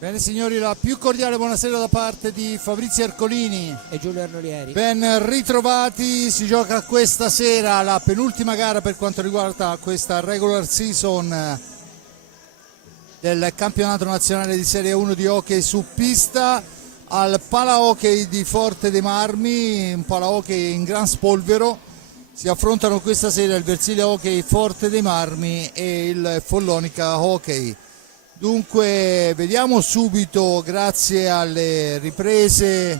Bene signori, la più cordiale buonasera da parte di Fabrizio Ercolini e Giulio Arnolieri. Ben ritrovati, si gioca questa sera la penultima gara per quanto riguarda questa regular season del campionato nazionale di Serie 1 di hockey su pista al Pala Hockey di Forte dei Marmi, un Pala Hockey in gran spolvero. Si affrontano questa sera il Versilia Hockey Forte dei Marmi e il Follonica Hockey. Dunque vediamo subito, grazie alle riprese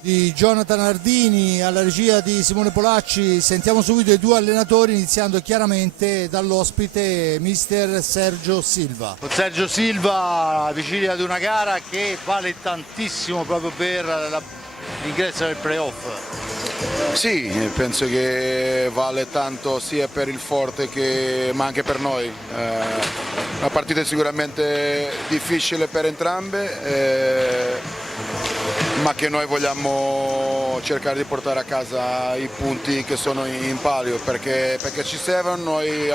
di Jonathan Ardini, alla regia di Simone Polacci, sentiamo subito i due allenatori, iniziando chiaramente dall'ospite mister Sergio Silva. Sergio Silva alla vigilia di una gara che vale tantissimo proprio per l'ingresso nel playoff. Sì, penso che vale tanto sia per il Forte ma anche per noi. Una partita sicuramente difficile per entrambe, ma che noi vogliamo cercare di portare a casa i punti che sono in palio, perché ci servono. Noi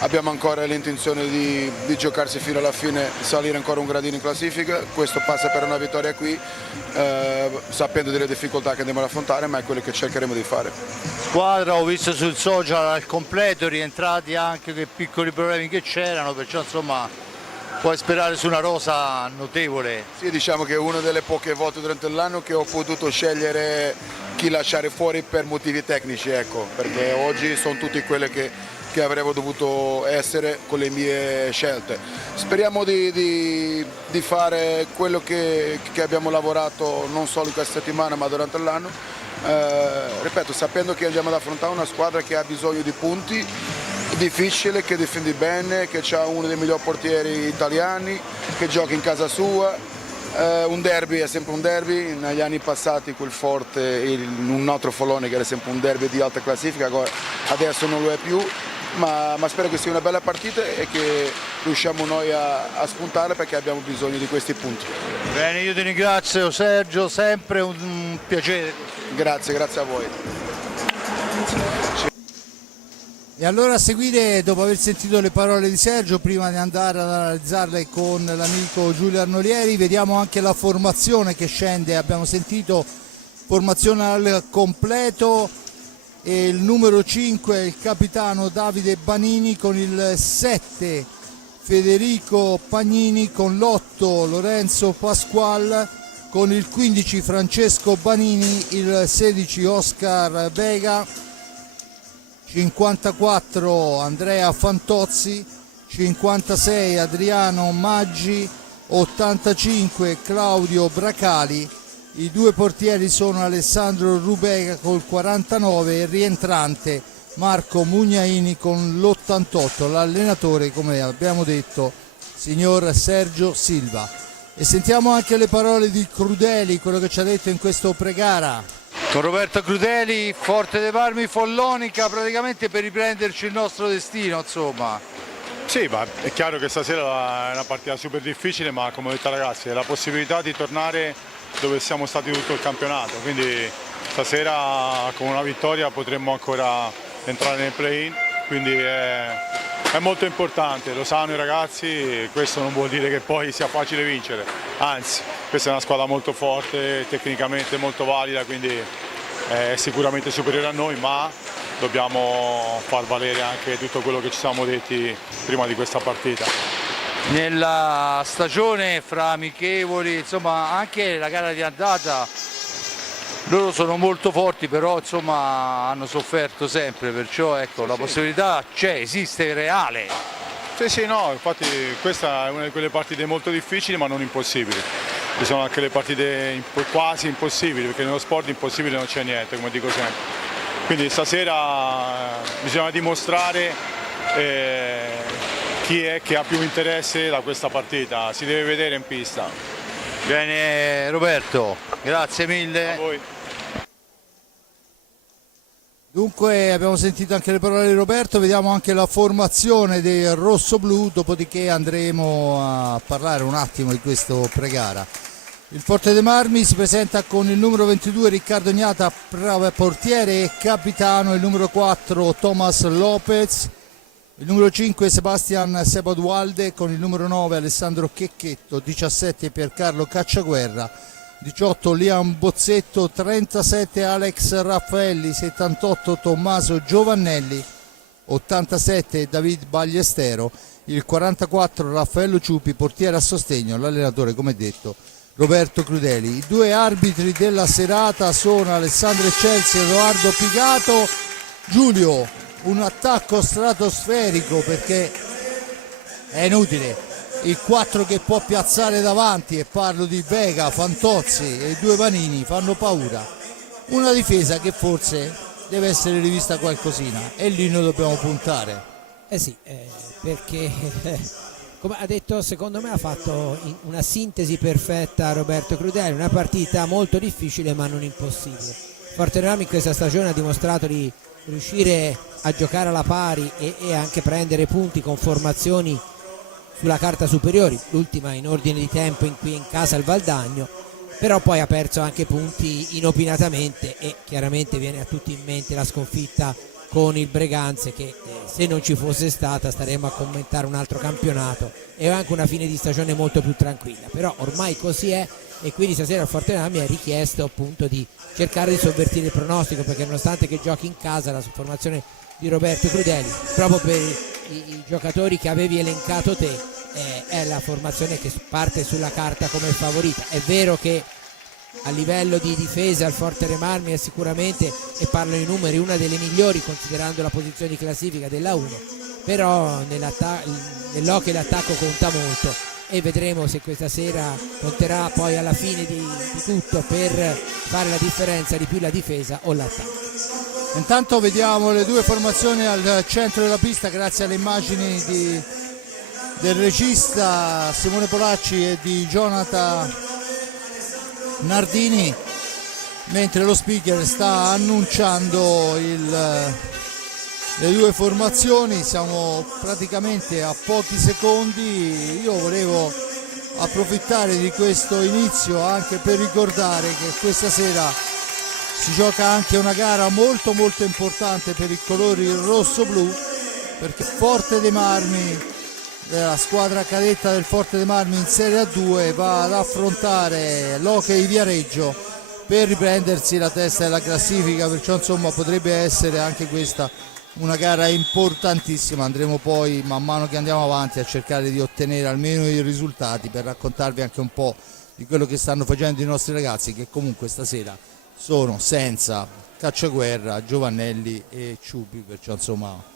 abbiamo ancora l'intenzione di giocarsi fino alla fine, salire ancora un gradino in classifica. Questo passa per una vittoria qui, sapendo delle difficoltà che andiamo ad affrontare, ma è quello che cercheremo di fare. Squadra, ho visto sul social al completo, rientrati anche quei piccoli problemi che c'erano, perciò insomma puoi sperare su una rosa notevole. Sì, diciamo che è una delle poche volte durante l'anno che ho potuto scegliere chi lasciare fuori per motivi tecnici, ecco, perché oggi sono tutti quelli che avrei dovuto essere con le mie scelte. Speriamo di fare quello che abbiamo lavorato non solo in questa settimana ma durante l'anno, ripeto, sapendo che andiamo ad affrontare una squadra che ha bisogno di punti, difficile, che difende bene, che ha uno dei migliori portieri italiani, che gioca in casa sua. Un derby è sempre un derby, negli anni passati quel Forte, un altro Follonica era sempre un derby di alta classifica, adesso non lo è più. Ma spero che sia una bella partita e che riusciamo noi a spuntare, perché abbiamo bisogno di questi punti. Bene, io ti ringrazio Sergio, sempre un piacere. Grazie a voi. E allora a seguire, dopo aver sentito le parole di Sergio, prima di andare ad analizzarle con l'amico Giulio Arnolieri, vediamo anche la formazione che scende. Abbiamo sentito formazione al completo. E il numero 5 è il capitano Davide Banini, con il 7 Federico Pagnini, con l'8 Lorenzo Pasqual, con il 15 Francesco Banini, il 16 Oscar Vega, 54 Andrea Fantozzi, 56 Adriano Maggi, 85 Claudio Bracali. I due portieri sono Alessandro Rubega col 49 e rientrante Marco Mugnaini con l'88. L'allenatore, come abbiamo detto, signor Sergio Silva. E sentiamo anche le parole di Crudeli, quello che ci ha detto in questo pre-gara. Con Roberto Crudeli, Forte dei Marmi, Follonica, praticamente per riprenderci il nostro destino, insomma. Sì, ma è chiaro che stasera è una partita super difficile, ma come ho detto ragazzi, è la possibilità di tornare dove siamo stati tutto il campionato, quindi stasera con una vittoria potremmo ancora entrare nel play-in, quindi è molto importante, lo sanno i ragazzi, questo non vuol dire che poi sia facile vincere, anzi questa è una squadra molto forte, tecnicamente molto valida, quindi è sicuramente superiore a noi, ma dobbiamo far valere anche tutto quello che ci siamo detti prima di questa partita. Nella stagione fra amichevoli, insomma anche la gara di andata, loro sono molto forti, però insomma hanno sofferto sempre, perciò ecco, la possibilità c'è, esiste, è reale. Sì, no, infatti questa è una di quelle partite molto difficili ma non impossibili. Ci sono anche le partite quasi impossibili, perché nello sport impossibile non c'è niente, come dico sempre. Quindi stasera bisogna dimostrare chi è che ha più interesse da questa partita, si deve vedere in pista. Bene Roberto, grazie mille. A voi. Dunque abbiamo sentito anche le parole di Roberto, vediamo anche la formazione dei rossoblù, dopodiché andremo a parlare un attimo di questo pre-gara. Il Forte dei Marmi si presenta con il numero 22 Riccardo Gnata, portiere e capitano, il numero 4 Thomas Lopez, il numero 5 Sebastian Sebadualde, con il numero 9 Alessandro Checchetto, 17 Piercarlo Cacciaguerra, 18 Liam Bozzetto, 37 Alex Raffaelli, 78 Tommaso Giovannelli, 87 David Bagliestero, il 44 Raffaello Ciupi, portiere a sostegno, l'allenatore come detto Roberto Crudeli. I due arbitri della serata sono Alessandro Eccelsi e Edoardo Pigato. Giulio, un attacco stratosferico, perché è inutile, il 4 che può piazzare davanti, e parlo di Vega, Fantozzi e i due Vanini, fanno paura. Una difesa che forse deve essere rivista qualcosina, e lì noi dobbiamo puntare. Sì, perché come ha detto, secondo me ha fatto una sintesi perfetta Roberto Crudeli, una partita molto difficile ma non impossibile. Forte Rami in questa stagione ha dimostrato di riuscire a giocare alla pari e anche prendere punti con formazioni sulla carta superiori, l'ultima in ordine di tempo qui in casa al Valdagno, però poi ha perso anche punti inopinatamente, e chiaramente viene a tutti in mente la sconfitta con il Breganze, che se non ci fosse stata staremmo a commentare un altro campionato e anche una fine di stagione molto più tranquilla, però ormai così è, e quindi stasera al Forte Rami è richiesto appunto di cercare di sovvertire il pronostico, perché nonostante che giochi in casa, la formazione di Roberto Crudeli, proprio per i giocatori che avevi elencato te, è la formazione che parte sulla carta come favorita. È vero che a livello di difesa il Forte dei Marmi è sicuramente, e parlo in numeri, una delle migliori considerando la posizione di classifica della 1, però nell'hockey l'attacco conta molto, e vedremo se questa sera conterà poi alla fine di tutto per fare la differenza, di più la difesa o l'attacco. Intanto vediamo le due formazioni al centro della pista, grazie alle immagini del regista Simone Polacci e di Jonathan Nardini, mentre lo speaker sta annunciando le due formazioni. Siamo praticamente a pochi secondi. Io volevo approfittare di questo inizio anche per ricordare che questa sera si gioca anche una gara molto molto importante per i colori rosso-blu, perché Forte dei Marmi, la squadra cadetta del Forte dei Marmi in Serie A2, va ad affrontare l'Hockey Viareggio per riprendersi la testa della classifica, perciò insomma potrebbe essere anche questa una gara importantissima. Andremo poi man mano che andiamo avanti a cercare di ottenere almeno i risultati per raccontarvi anche un po' di quello che stanno facendo i nostri ragazzi, che comunque stasera sono senza Cacciaguerra, Giovannelli e Ciupi, perciò insomma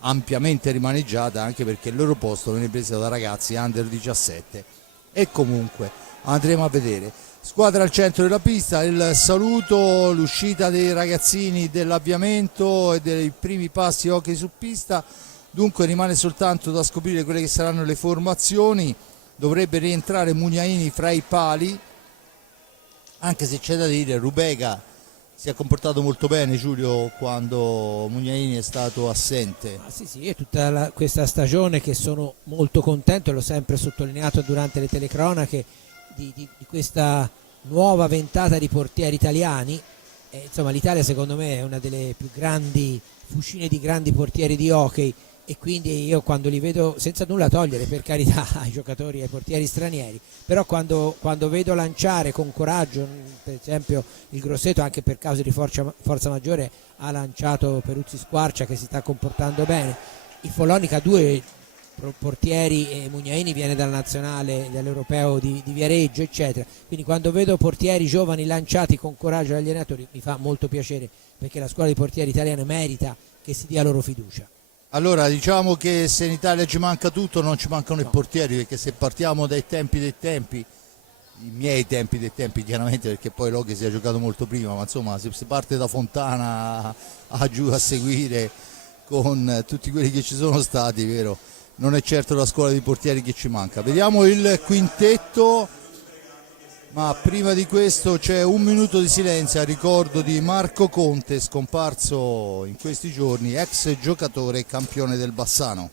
ampiamente rimaneggiata, anche perché il loro posto viene preso da ragazzi under 17 e comunque andremo a vedere. Squadra al centro della pista, il saluto, l'uscita dei ragazzini dell'avviamento e dei primi passi hockey su pista. Dunque rimane soltanto da scoprire quelle che saranno le formazioni. Dovrebbe rientrare Mugnaini fra i pali, anche se c'è da dire Rubega si è comportato molto bene, Giulio, quando Mugnaini è stato assente. Sì, è tutta questa stagione che sono molto contento, l'ho sempre sottolineato durante le telecronache, di questa nuova ventata di portieri italiani. Insomma, l'Italia secondo me è una delle più grandi fucine di grandi portieri di hockey, e quindi io quando li vedo, senza nulla togliere per carità ai giocatori e ai portieri stranieri, però quando vedo lanciare con coraggio, per esempio il Grosseto anche per causa di forza maggiore ha lanciato Peruzzi Squarcia che si sta comportando bene, il Follonica 2 portieri e Mugnaini viene dalla nazionale, dall'europeo di Viareggio eccetera, quindi quando vedo portieri giovani lanciati con coraggio dagli allenatori mi fa molto piacere, perché la scuola di portieri italiana merita che si dia loro fiducia. Allora, diciamo che se in Italia ci manca tutto non ci mancano i portieri, perché se partiamo dai tempi i miei tempi dei tempi chiaramente, perché poi l'hockey si è giocato molto prima, ma insomma se si parte da Fontana a giù a seguire con tutti quelli che ci sono stati, vero? Non è certo la scuola di portieri che ci manca. Vediamo il quintetto, ma prima di questo c'è un minuto di silenzio a ricordo di Marco Conte, scomparso in questi giorni, ex giocatore e campione del Bassano.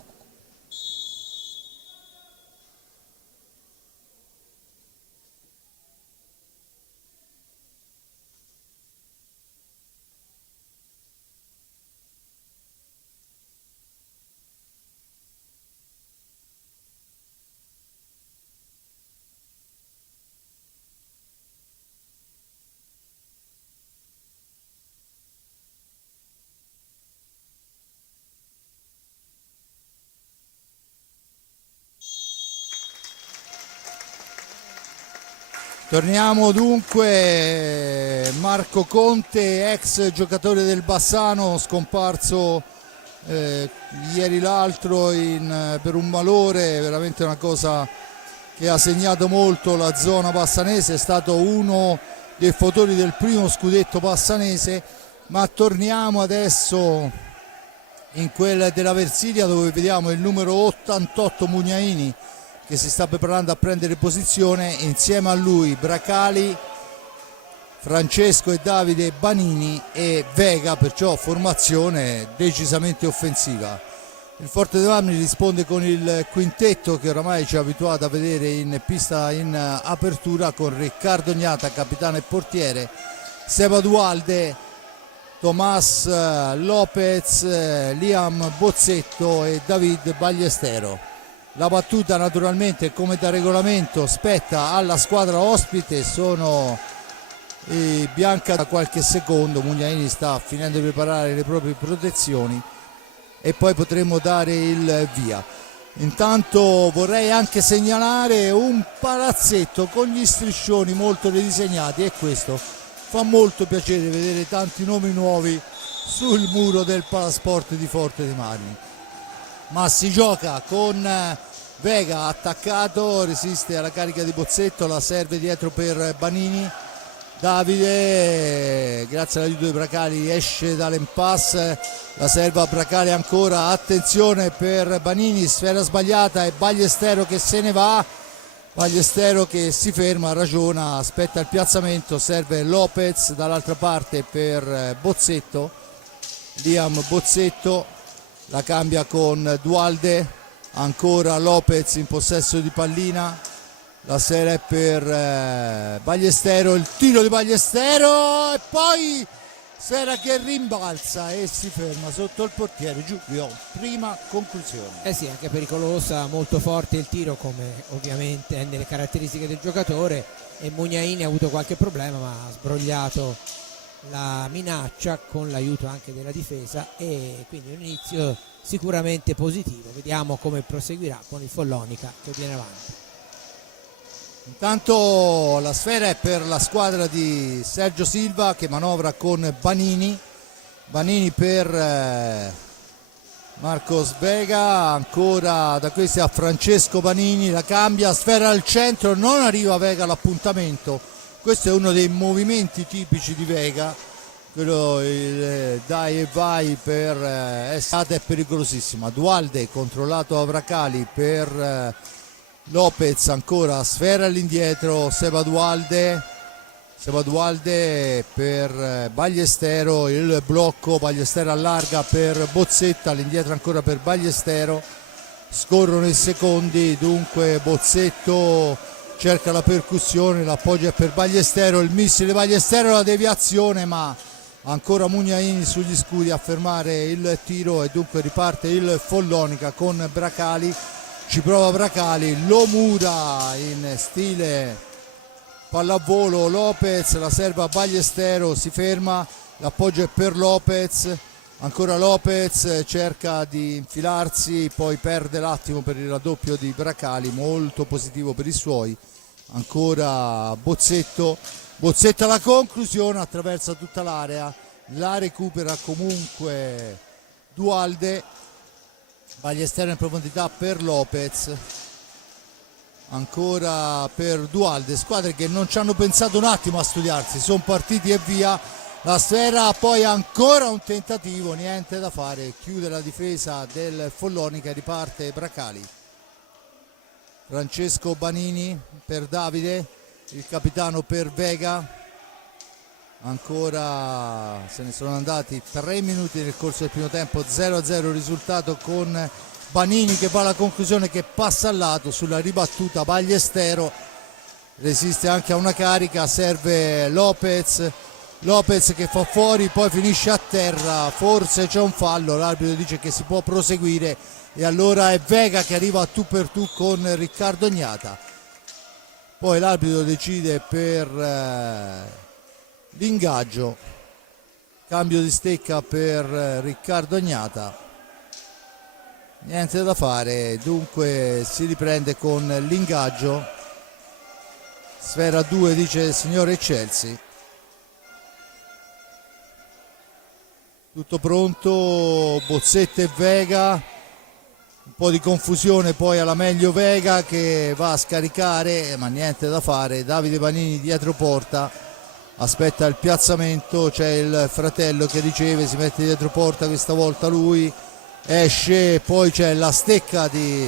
Torniamo dunque, Marco Conte, ex giocatore del Bassano, scomparso ieri l'altro per un malore, veramente una cosa che ha segnato molto la zona bassanese, è stato uno dei fautori del primo scudetto bassanese. Ma torniamo adesso in quella della Versilia, dove vediamo il numero 88 Mugnaini che si sta preparando a prendere posizione, insieme a lui Bracali, Francesco e Davide Banini e Vega, perciò formazione decisamente offensiva. Il Forte dei Marmi risponde con il quintetto che oramai ci ha abituato a vedere in pista in apertura, con Riccardo Gnata, capitano e portiere, Seba Dualde, Tomas Lopez, Liam Bozzetto e David Bagliestero. La battuta naturalmente, come da regolamento, spetta alla squadra ospite, sono bianca da qualche secondo. Mugnaini sta finendo di preparare le proprie protezioni e poi potremo dare il via. Intanto vorrei anche segnalare un palazzetto con gli striscioni molto ridisegnati, e questo fa molto piacere vedere tanti nomi nuovi sul muro del Palasport di Forte dei Marmi. Ma si gioca con Vega attaccato, resiste alla carica di Bozzetto, la serve dietro per Banini. Davide, grazie all'aiuto di Bracali, esce dall'impasse, la serve a Bracali ancora, attenzione per Banini, sfera sbagliata e Bagliestero che se ne va. Bagliestero che si ferma, ragiona, aspetta il piazzamento, serve Lopez dall'altra parte per Bozzetto. Liam Bozzetto la cambia con Dualde, ancora Lopez in possesso di pallina, la serie è per Bagliestero, il tiro di Bagliestero e poi sfera che rimbalza e si ferma sotto il portiere. Giulio, prima conclusione. Sì, anche pericolosa, molto forte il tiro, come ovviamente è nelle caratteristiche del giocatore, e Mugnaini ha avuto qualche problema ma ha sbrogliato la minaccia con l'aiuto anche della difesa, e quindi un inizio sicuramente positivo. Vediamo come proseguirà con il Follonica che viene avanti. Intanto la sfera è per la squadra di Sergio Silva che manovra con Banini per Marcos Vega, ancora da questi a Francesco Banini, la cambia, sfera al centro, non arriva Vega all'appuntamento. Questo è uno dei movimenti tipici di Vega, quello il dai e vai per Essata, è pericolosissima. Dualde controllato da Vracali per Lopez, ancora sfera all'indietro, Seba Dualde per Ballestero, il blocco, Ballestero allarga per Bozzetta, all'indietro ancora per Ballestero, scorrono i secondi, dunque Bozzetto cerca la percussione, l'appoggio è per Ballestero, il missile Ballestero, la deviazione, ma ancora Mugnaini sugli scudi a fermare il tiro e dunque riparte il Follonica con Bracali. Ci prova Bracali, lo mura in stile pallavolo, Lopez la serve a Ballestero, si ferma, l'appoggio è per Lopez, ancora Lopez cerca di infilarsi, poi perde l'attimo per il raddoppio di Bracali, molto positivo per i suoi. Ancora Bozzetto alla conclusione, attraversa tutta l'area, la recupera comunque Dualde. Ballestero in profondità per Lopez, ancora per Dualde, squadre che non ci hanno pensato un attimo a studiarsi, sono partiti e via. La sfera, poi ancora un tentativo, niente da fare, chiude la difesa del Follonica, riparte Bracali. Francesco Banini per Davide, il capitano per Vega. Ancora se ne sono andati 3 minuti nel corso del primo tempo, 0-0 risultato, con Banini che va alla conclusione, che passa al lato sulla ribattuta. Ballestero resiste anche a una carica, serve Lopez che fa fuori, poi finisce a terra, forse c'è un fallo, l'arbitro dice che si può proseguire e allora è Vega che arriva a tu per tu con Riccardo Gnata. Poi l'arbitro decide per l'ingaggio, cambio di stecca per Riccardo Gnata, niente da fare, dunque si riprende con l'ingaggio. Sfera 2 dice il signor Eccelsi. Tutto pronto, Bozzetta e Vega, un po' di confusione poi alla meglio Vega che va a scaricare, ma niente da fare. Davide Banini dietro porta, aspetta il piazzamento, c'è il fratello che riceve, si mette dietro porta questa volta lui, esce, poi c'è la stecca di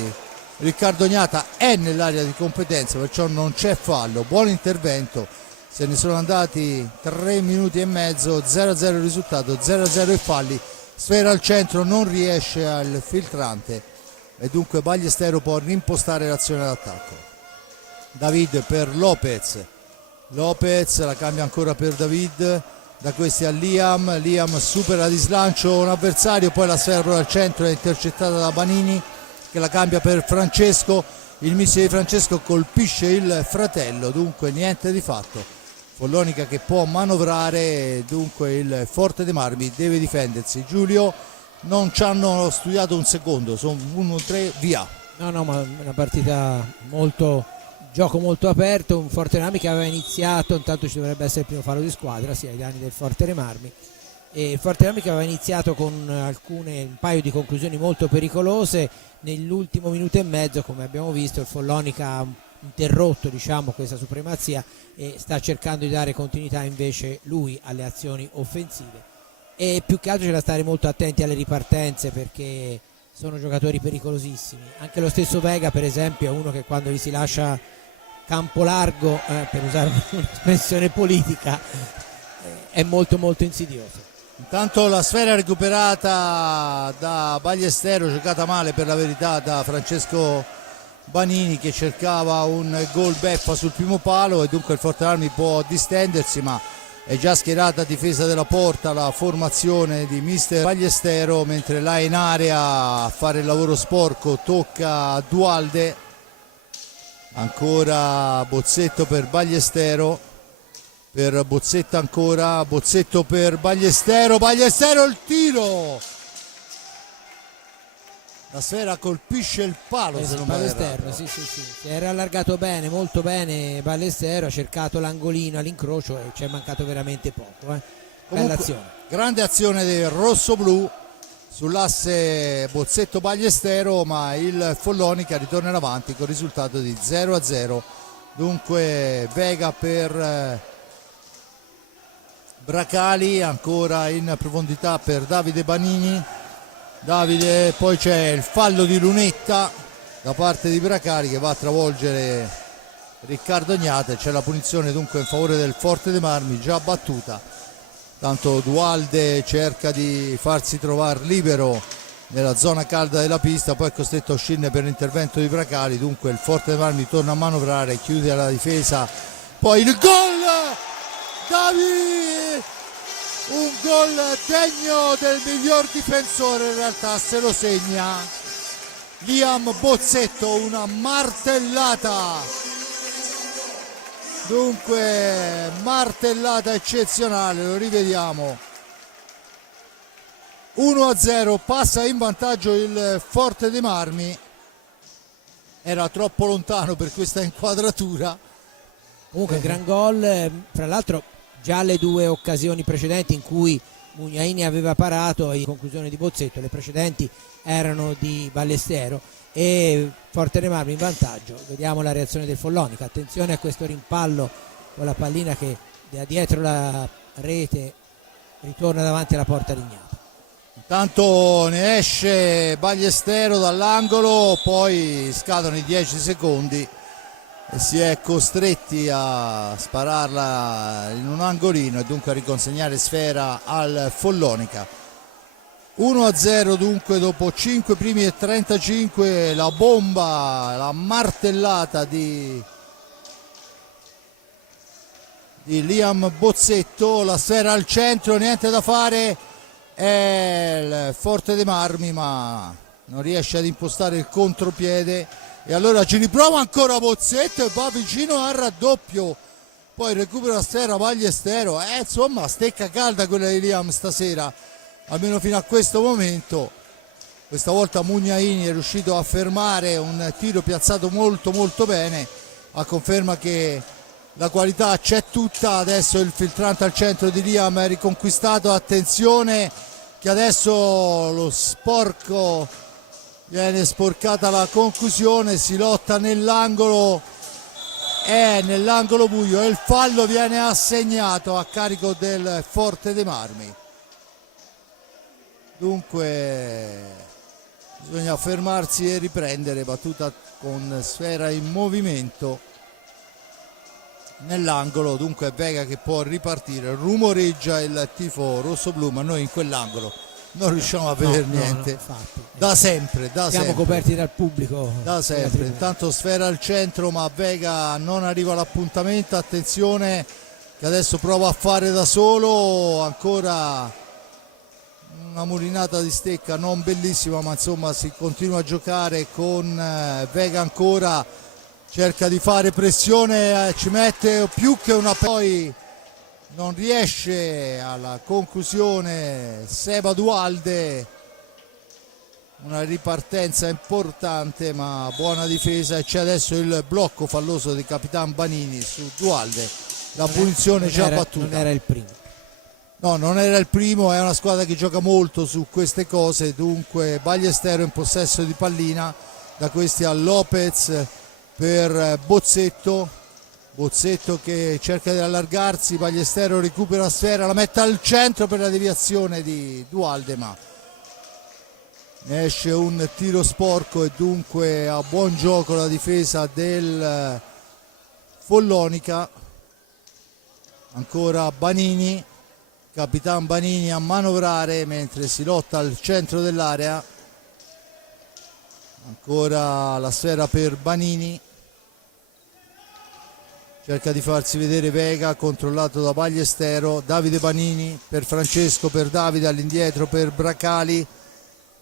Riccardo Gnata, è nell'area di competenza, perciò non c'è fallo. Buon intervento, se ne sono andati 3 minuti e mezzo, 0-0 il risultato, 0-0 i falli. Sfera al centro, non riesce al filtrante e dunque Ballestero può rimpostare l'azione d'attacco. David per Lopez, la cambia ancora per David, da questi a Liam supera di slancio un avversario, poi la sfera al centro è intercettata da Banini che la cambia per Francesco, il missile di Francesco colpisce il fratello, dunque niente di fatto. Follonica che può manovrare, dunque il Forte dei Marmi deve difendersi. Giulio, non ci hanno studiato un secondo, sono 1-3 via. No, ma una partita gioco molto aperto, un Forte dei Marmi che aveva iniziato, intanto ci dovrebbe essere il primo fallo di squadra, sì, ai danni del Forte dei Marmi, e il Forte dei Marmi che aveva iniziato con un paio di conclusioni molto pericolose. Nell'ultimo minuto e mezzo, come abbiamo visto, il Follonica ha interrotto, diciamo, questa supremazia e sta cercando di dare continuità invece lui alle azioni offensive, e più che altro c'è da stare molto attenti alle ripartenze perché sono giocatori pericolosissimi. Anche lo stesso Vega, per esempio, è uno che quando gli si lascia campo largo, per usare un'espressione politica, è molto molto insidioso. Intanto la sfera recuperata da Ballestero, giocata male per la verità da Francesco Banini che cercava un gol beffa sul primo palo, e dunque il Forte Armi può distendersi, ma è già schierata a difesa della porta la formazione di mister Ballestero, mentre là in area a fare il lavoro sporco tocca a Dualde. Ancora Bozzetto per Ballestero, per Bozzetto ancora, Bozzetto per Ballestero, Ballestero il tiro, la sfera colpisce il palo, se non vado Ballestero, errato. sì, si era allargato bene, molto bene Ballestero, ha cercato l'angolino all'incrocio e ci è mancato veramente poco. Bella Comunque, azione. grande azione del rosso-blu sull'asse Bozzetto-Ballestero, ma il Follonica ritorna in avanti con risultato di 0-0. Dunque Vega per Bracali, ancora in profondità per Davide Banini. Davide, poi c'è il fallo di lunetta da parte di Bracali che va a travolgere Riccardo Agnate, c'è la punizione dunque in favore del Forte dei Marmi già battuta. Tanto Dualde cerca di farsi trovare libero nella zona calda della pista, poi è costretto a uscirne per l'intervento di Bracali, dunque il Forte dei Marmi torna a manovrare, chiude la difesa, poi il gol! Davide! Un gol degno del miglior difensore, in realtà se lo segna Liam Bozzetto, una martellata. Dunque martellata eccezionale, lo rivediamo, 1-0, passa in vantaggio il Forte dei Marmi, era troppo lontano per questa inquadratura. Comunque gran gol, fra l'altro già le due occasioni precedenti in cui Mugnaini aveva parato in conclusione di Bozzetto, le precedenti erano di Ballestero e Forte dei Marmi in vantaggio. Vediamo la reazione del Follonica, attenzione a questo rimpallo con la pallina che da dietro la rete ritorna davanti alla porta Rignato. Intanto ne esce Ballestero dall'angolo, poi scadono i 10 secondi e si è costretti a spararla in un angolino e dunque a riconsegnare sfera al Follonica. 1-0 dunque dopo 5 primi e 35, la bomba, la martellata di Liam Bozzetto, la sfera al centro, niente da fare, è il Forte dei Marmi ma non riesce ad impostare il contropiede e allora ci riprova ancora Bozzetto e va vicino al raddoppio, poi recupera la sfera Ballestero, insomma stecca calda quella di Liam stasera, almeno fino a questo momento. Questa volta Mugnaini è riuscito a fermare un tiro piazzato molto molto bene, a conferma che la qualità c'è tutta. Adesso il filtrante al centro di Liam è riconquistato, attenzione che adesso lo sporco, viene sporcata la conclusione, si lotta nell'angolo, è nell'angolo buio e il fallo viene assegnato a carico del Forte dei Marmi. Dunque bisogna fermarsi e riprendere, battuta con sfera in movimento nell'angolo, dunque è Vega che può ripartire, rumoreggia il tifo rosso-blu ma noi in quell'angolo non riusciamo a vedere niente. Da sempre siamo coperti dal pubblico, da sempre. Intanto sfera al centro ma Vega non arriva all'appuntamento, attenzione che adesso prova a fare da solo, ancora una mulinata di stecca non bellissima ma insomma si continua a giocare con Vega, ancora cerca di fare pressione, ci mette più che una, poi non riesce alla conclusione Seba Dualde, una ripartenza importante ma buona difesa e c'è adesso il blocco falloso di Capitan Banini su Dualde, la punizione già battuta. Non era il primo. No, non era il primo, è una squadra che gioca molto su queste cose, dunque Ballestero in possesso di pallina, da questi a Lopez per Bozzetto che cerca di allargarsi, Ballestero recupera la sfera, la mette al centro per la deviazione di Dualde ma ne esce un tiro sporco e dunque a buon gioco la difesa del Follonica. Ancora Banini, Capitan Banini a manovrare mentre si lotta al centro dell'area, ancora la sfera per Banini, cerca di farsi vedere Vega, controllato da Ballestero, Davide Banini per Francesco, per Davide, all'indietro per Bracali,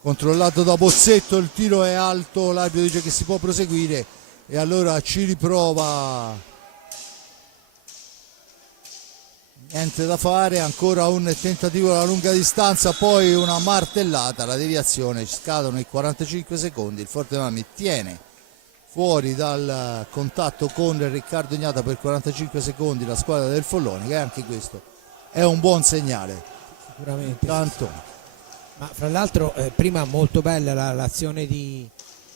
controllato da Bozzetto, il tiro è alto, l'arbitro dice che si può proseguire e allora ci riprova niente da fare, ancora un tentativo alla lunga distanza, poi una martellata, la deviazione, scadono i 45 secondi, il Fortebrami tiene fuori dal contatto con Riccardo Ignata per 45 secondi la squadra del Follonica, e anche questo è un buon segnale. Sicuramente. Tanto. Ma fra l'altro prima molto bella l'azione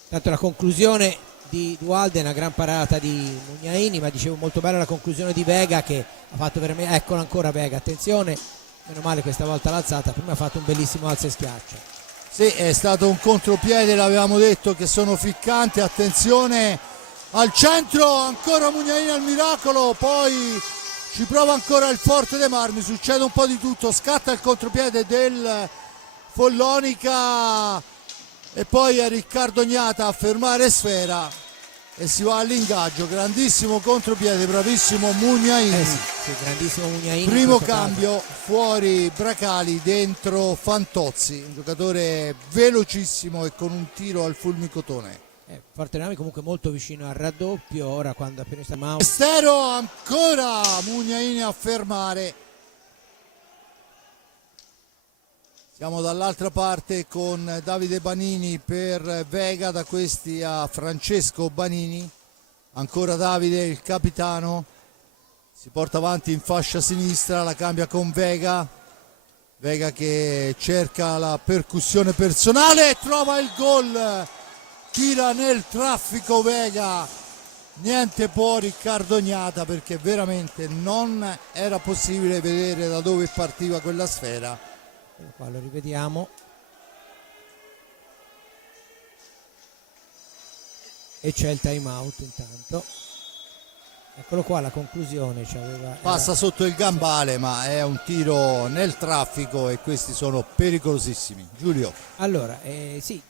tanto la conclusione di Dualde, una gran parata di Mugnaini, ma dicevo molto bella la conclusione di Vega, che ha fatto veramente, eccola ancora Vega, attenzione, meno male questa volta l'alzata, prima ha fatto un bellissimo alza e schiaccia. Sì, è stato un contropiede, l'avevamo detto che sono ficcanti, attenzione al centro, ancora Mugnaini al miracolo, poi ci prova ancora il Forte dei Marmi, succede un po' di tutto, scatta il contropiede del Follonica e poi è Riccardo Ignata a fermare Sfera e si va all'ingaggio, grandissimo contropiede, bravissimo Mugnaini. Sì, grandissimo Mugnaini. Primo cambio, fuori Bracali, dentro Fantozzi, un giocatore velocissimo e con un tiro al fulmicotone. Fortebrami comunque molto vicino al raddoppio, ora quando appena sta Mount. Estero, ancora Mugnaini a fermare. Siamo dall'altra parte con Davide Banini per Vega, da questi a Francesco Banini, ancora Davide il capitano, si porta avanti in fascia sinistra, la cambia con Vega, Vega che cerca la percussione personale e trova il gol, tira nel traffico Vega, niente può Riccardo Ignata perché veramente non era possibile vedere da dove partiva quella sfera. Qua lo rivediamo e c'è il time out intanto, eccolo qua la conclusione, passa sotto il gambale, ma è un tiro nel traffico e questi sono pericolosissimi. Giulio, allora sì,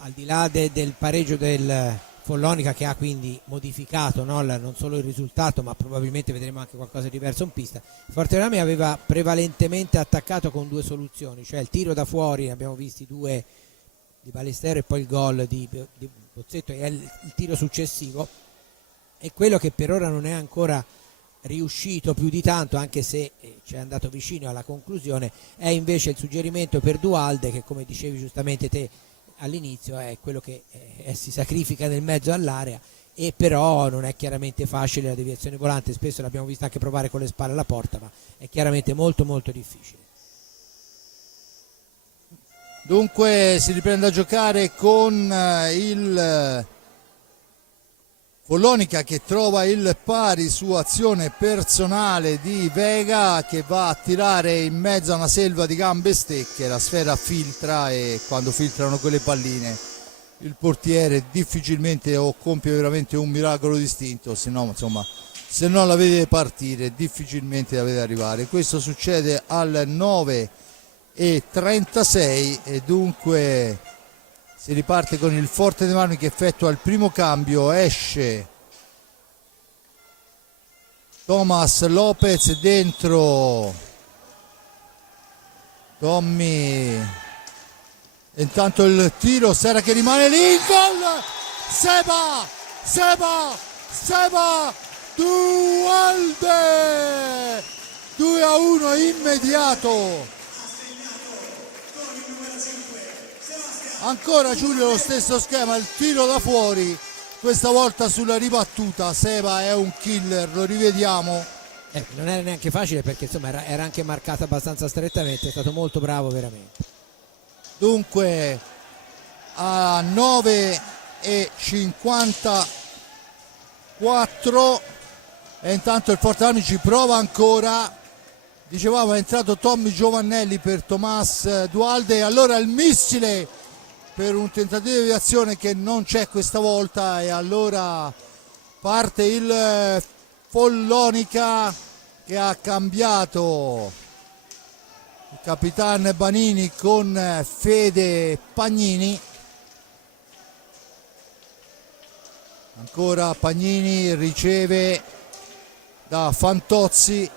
al di là del pareggio del Follonica, che ha quindi modificato, no, non solo il risultato, ma probabilmente vedremo anche qualcosa di diverso in pista, Fortebrami aveva prevalentemente attaccato con due soluzioni, cioè il tiro da fuori, abbiamo visti due di Ballestero e poi il gol di Bozzetto e il tiro successivo, e quello che per ora non è ancora riuscito più di tanto, anche se ci è andato vicino alla conclusione, è invece il suggerimento per Dualde, che come dicevi giustamente te all'inizio è quello che si sacrifica nel mezzo all'area, e però non è chiaramente facile la deviazione volante, spesso l'abbiamo vista anche provare con le spalle alla porta, ma è chiaramente molto molto difficile. dunque si riprende a giocare con il Follonica che trova il pari su azione personale di Vega, che va a tirare in mezzo a una selva di gambe stecche, la sfera filtra e quando filtrano quelle palline il portiere difficilmente o compie veramente un miracolo distinto, se no insomma, se non la vede partire difficilmente la vede arrivare. Questo succede al 9:36 e dunque si riparte con il Forte dei Marmi che effettua il primo cambio, esce Thomas Lopez, dentro Tommy, intanto il tiro, Sera che rimane lì, il gol, Seba Dualde, 2-1 immediato. Ancora Giulio lo stesso schema, il tiro da fuori, questa volta sulla ribattuta, Seba è un killer, lo rivediamo. Non era neanche facile perché insomma era anche marcata abbastanza strettamente, è stato molto bravo veramente. Dunque a 9:54 e intanto il Fortebrami ci prova ancora, dicevamo è entrato Tommy Giovannelli per Tomás Dualde, allora il missile per un tentativo di deviazione che non c'è questa volta, e allora parte il Follonica che ha cambiato il capitano Banini con Fede Pagnini. Ancora Pagnini riceve da Fantozzi,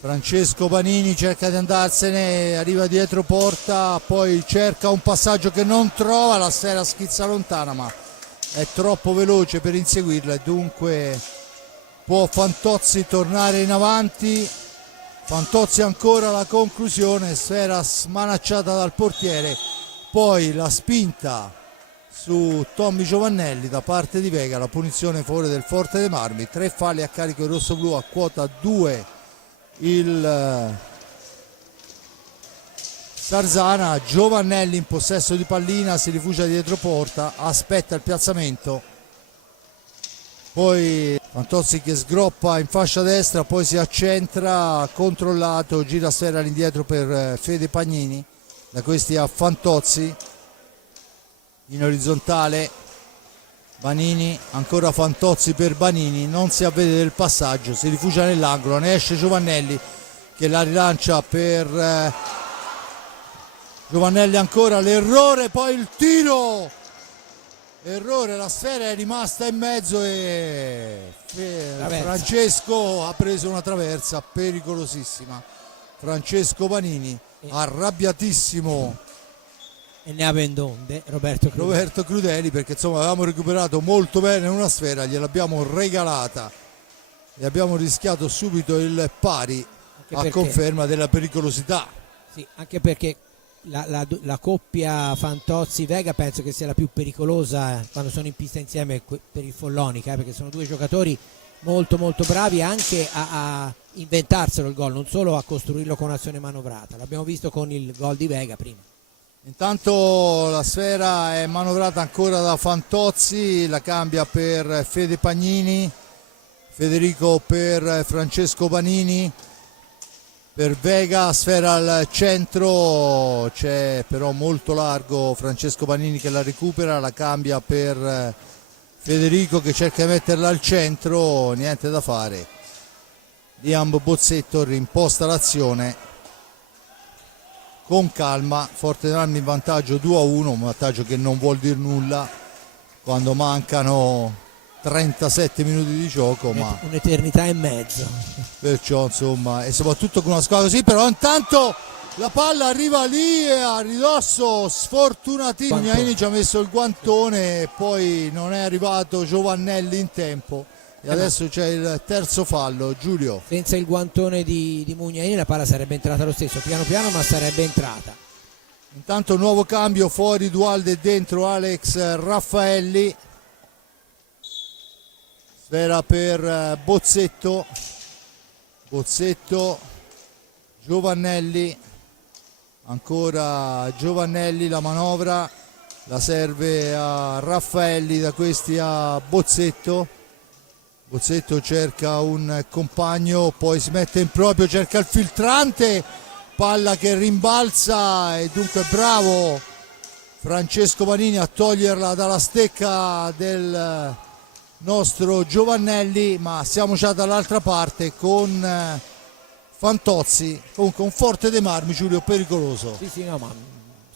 Francesco Banini cerca di andarsene, arriva dietro porta, poi cerca un passaggio che non trova, la sfera schizza lontana ma è troppo veloce per inseguirla e dunque può Fantozzi tornare in avanti. Fantozzi ancora la conclusione, sfera smanacciata dal portiere, poi la spinta su Tommy Giovannelli da parte di Vega, la punizione a favore del Forte dei Marmi, 3 falli a carico del rossoblu, a quota 2 il Sarzana. Giovannelli in possesso di pallina, si rifugia dietro porta, aspetta il piazzamento, poi Fantozzi che sgroppa in fascia destra, poi si accentra, controllato, gira sfera all'indietro per Fede Pagnini, da questi a Fantozzi in orizzontale, Banini, ancora Fantozzi per Banini, non si avvede del passaggio, si rifugia nell'angolo, ne esce Giovannelli che la rilancia per Giovannelli, ancora l'errore, poi il tiro, errore, la sfera è rimasta in mezzo e Francesco ha preso una traversa pericolosissima. Francesco Banini arrabbiatissimo, e ne ha vendonde Roberto Crudeli, perché insomma avevamo recuperato molto bene una sfera, gliel'abbiamo regalata e abbiamo rischiato subito il pari, a conferma della pericolosità. Sì, anche perché la coppia Fantozzi-Vega penso che sia la più pericolosa quando sono in pista insieme per il Follonica, perché sono due giocatori molto molto bravi anche a inventarselo il gol, non solo a costruirlo con azione manovrata. L'abbiamo visto con il gol di Vega prima. Intanto la sfera è manovrata ancora da Fantozzi, la cambia per Fede Pagnini, Federico per Francesco Banini, per Vega, sfera al centro, c'è però molto largo Francesco Banini che la recupera, la cambia per Federico che cerca di metterla al centro, niente da fare. Liam Bozzetto rimposta l'azione con calma, Forte dei Marmi in vantaggio 2-1, un vantaggio che non vuol dire nulla quando mancano 37 minuti di gioco, ma un'eternità e mezzo, perciò insomma, e soprattutto con una squadra così. Però intanto la palla arriva lì e a ridosso sfortunatissimo Mugnaini ci ha messo il guantone e poi non è arrivato Giovannelli in tempo e adesso c'è il terzo fallo. Giulio, senza il guantone di Mugnaini la palla sarebbe entrata lo stesso, piano piano, ma sarebbe entrata. Intanto nuovo cambio, fuori Dualde, dentro Alex Raffaelli, sfera per Bozzetto, Giovannelli, ancora Giovannelli, la manovra la serve a Raffaelli, da questi a Bozzetto cerca un compagno, poi si mette in proprio, cerca il filtrante, palla che rimbalza e dunque bravo Francesco Banini a toglierla dalla stecca del nostro Giovannelli, ma siamo già dall'altra parte con Fantozzi, comunque un Forte dei Marmi, Giulio, pericoloso. Sì, no, ma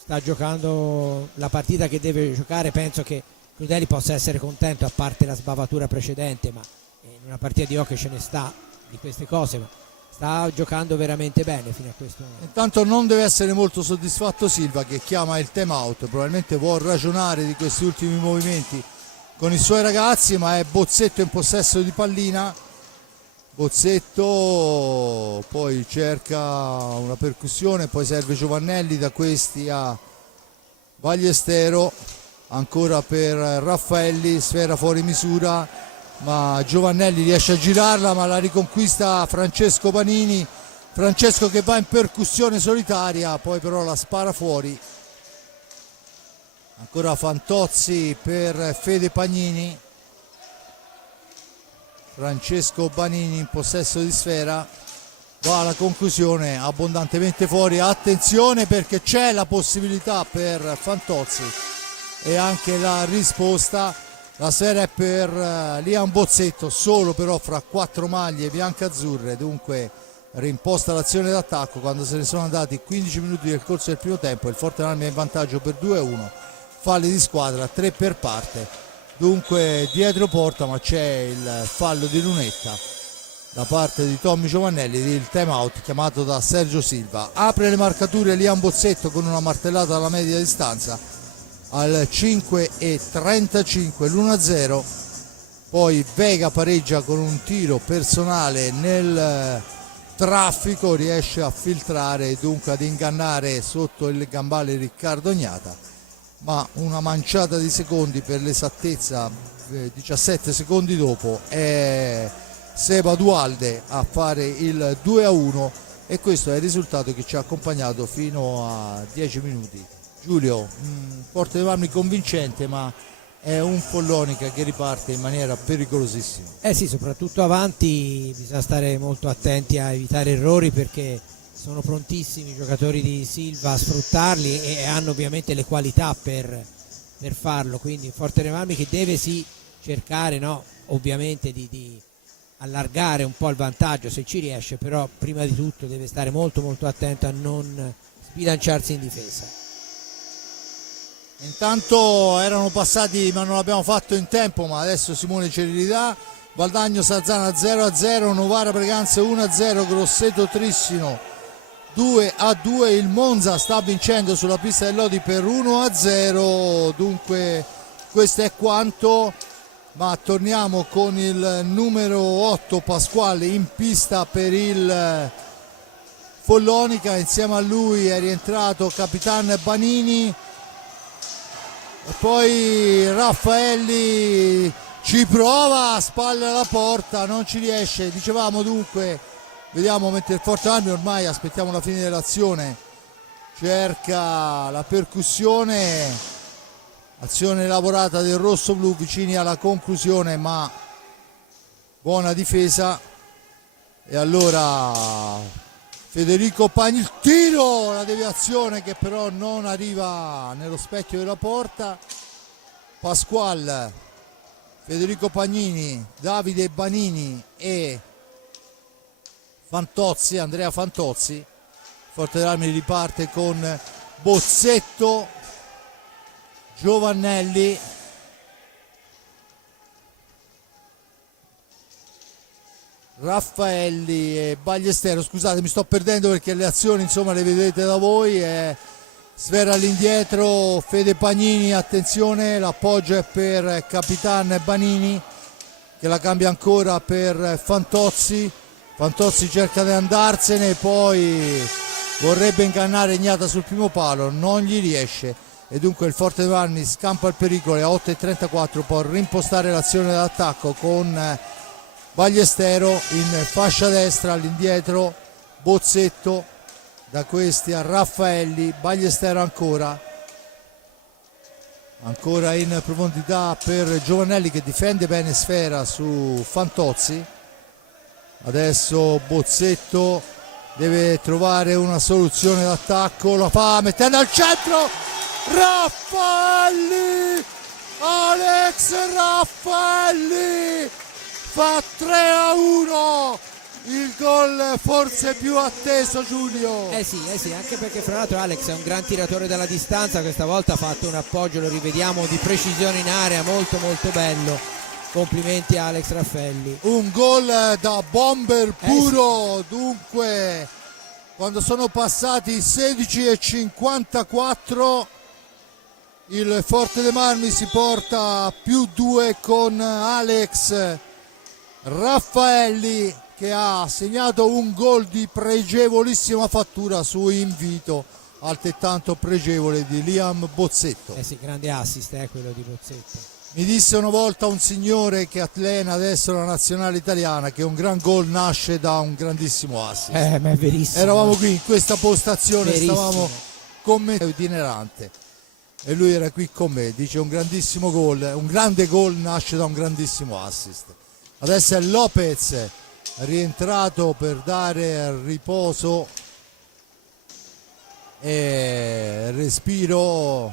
sta giocando la partita che deve giocare, penso che Crudeli possa essere contento, a parte la sbavatura precedente, ma in una partita di hockey ce ne sta di queste cose, ma sta giocando veramente bene fino a questo momento. Intanto non deve essere molto soddisfatto Silva, che chiama il time out, probabilmente vuol ragionare di questi ultimi movimenti con i suoi ragazzi, ma è Bozzetto in possesso di pallina. Bozzetto poi cerca una percussione, poi serve Giovannelli, da questi a Ballestero, ancora per Raffaelli, sfera fuori misura, ma Giovannelli riesce a girarla, ma la riconquista Francesco Banini, Francesco che va in percussione solitaria, poi però la spara fuori. Ancora Fantozzi per Fede Pagnini, Francesco Banini in possesso di sfera, va alla conclusione abbondantemente fuori. Attenzione perché c'è la possibilità per Fantozzi e anche la risposta. La sfera è per Liam Bozzetto, solo però fra 4 maglie biancazzurre, dunque rimposta l'azione d'attacco quando se ne sono andati 15 minuti nel corso del primo tempo. Il Forte Marmi è in vantaggio per 2-1, falli di squadra, 3 per parte. Dunque dietro porta, ma c'è il fallo di lunetta da parte di Tommy Giovannelli, il time out chiamato da Sergio Silva. Apre le marcature Liam Bozzetto con una martellata alla media distanza al 5:35, l'1-0 poi Vega pareggia con un tiro personale nel traffico, riesce a filtrare e dunque ad ingannare sotto il gambale Riccardo Gnata, ma una manciata di secondi, per l'esattezza 17 secondi dopo, è Seba Dualde a fare il 2-1, e questo è il risultato che ci ha accompagnato fino a 10 minuti. Giulio, Forte dei Marmi convincente, ma è un Follonica che riparte in maniera pericolosissima. Sì, soprattutto avanti bisogna stare molto attenti a evitare errori, perché sono prontissimi i giocatori di Silva a sfruttarli e hanno ovviamente le qualità per farlo, quindi Forte dei Marmi che deve cercare, no, ovviamente di allargare un po' il vantaggio se ci riesce, però prima di tutto deve stare molto molto attento a non sbilanciarsi in difesa. Intanto erano passati, ma non l'abbiamo fatto in tempo, ma adesso Simone ce li ridà. Valdagno Sarzana 0-0, Novara Breganze 1-0, Grosseto Trissino 2-2, il Monza sta vincendo sulla pista del Lodi per 1-0, dunque questo è quanto, ma torniamo con il numero 8 Pasquale in pista per il Follonica, insieme a lui è rientrato Capitan Banini. E poi Raffaelli ci prova, a spalle alla porta, non ci riesce. Dicevamo dunque, vediamo mentre il Forte Armi, ormai aspettiamo la fine dell'azione, cerca la percussione, azione lavorata del rosso blu vicini alla conclusione, ma buona difesa. E allora Federico Pagni, il tiro, la deviazione che però non arriva nello specchio della porta. Pasquale, Federico Pagnini, Davide Banini e Fantozzi, Andrea Fantozzi. Forte d'Armi riparte con Bozzetto, Giovannelli, Raffaelli e Bagliestero. Scusate, mi sto perdendo perché le azioni insomma le vedete da voi. Sfera all'indietro, Fede Pagnini, attenzione, l'appoggio è per Capitan Banini che la cambia ancora per Fantozzi. Fantozzi cerca di andarsene, poi vorrebbe ingannare Gnata sul primo palo, non gli riesce, e dunque il Forte dei Marmi scampa il pericolo e a 8:34 può rimpostare l'azione d'attacco con Bagliestero in fascia destra, all'indietro Bozzetto, da questi a Raffaelli, Bagliestero ancora in profondità per Giovannelli che difende bene Sfera su Fantozzi. Adesso Bozzetto deve trovare una soluzione d'attacco, la fa mettendo al centro Raffaelli, Alex Raffaelli fa 3-1, il gol forse più atteso, Giulio. Sì, anche perché fra l'altro Alex è un gran tiratore dalla distanza, questa volta ha fatto un appoggio, lo rivediamo, di precisione in area, molto molto bello. Complimenti a Alex Raffaelli. Un gol da bomber puro, sì. Dunque quando sono passati 16:54 il Forte dei Marmi si porta +2 con Alex Raffaelli che ha segnato un gol di pregevolissima fattura su invito altrettanto pregevole di Liam Bozzetto. Sì, grande assist quello di Bozzetto. Mi disse una volta un signore che allena adesso la nazionale italiana che un gran gol nasce da un grandissimo assist. Ma è verissimo. Eravamo qui in questa postazione, verissimo. Stavamo con me itinerante e lui era qui con me, dice un grandissimo gol, un grande gol nasce da un grandissimo assist. Adesso è Lopez rientrato per dare riposo e respiro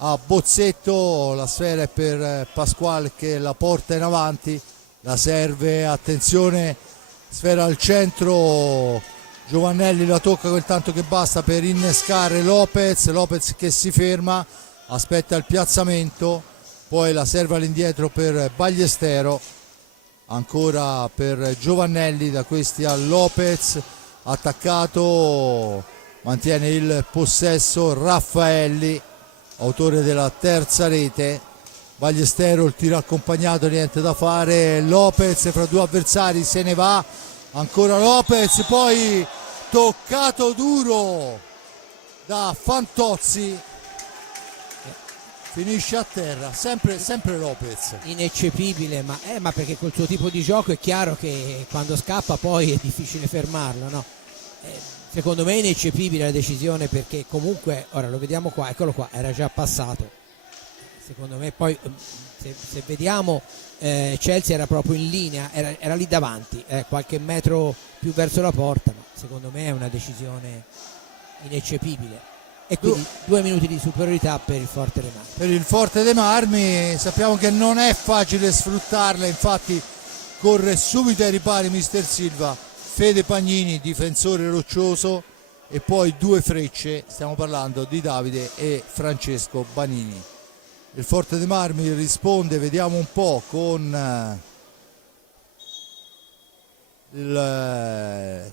a Bozzetto, la sfera è per Pasquale che la porta in avanti, la serve, attenzione, sfera al centro, Giovannelli la tocca quel tanto che basta per innescare Lopez che si ferma, aspetta il piazzamento, poi la serve all'indietro per Bagliestero, ancora per Giovannelli, da questi a Lopez, attaccato, mantiene il possesso Raffaelli, autore della terza rete, Ballestero, il tiro accompagnato, niente da fare. Lopez fra due avversari se ne va, ancora Lopez, poi toccato duro da Fantozzi, finisce a terra, sempre Lopez. Ineccepibile, ma perché col suo tipo di gioco è chiaro che quando scappa poi è difficile fermarlo, no? Secondo me è ineccepibile la decisione, perché comunque, ora lo vediamo qua, eccolo qua, era già passato. Secondo me poi se vediamo Chelsea era proprio in linea, era lì davanti, qualche metro più verso la porta, ma secondo me è una decisione ineccepibile. E quindi 2 minuti di superiorità per il Forte dei Marmi. Per il Forte dei Marmi sappiamo che non è facile sfruttarla, infatti corre subito ai ripari mister Silva, Fede Pagnini, difensore roccioso, e poi 2 frecce, stiamo parlando di Davide e Francesco Banini. Il Forte dei Marmi risponde, vediamo un po', con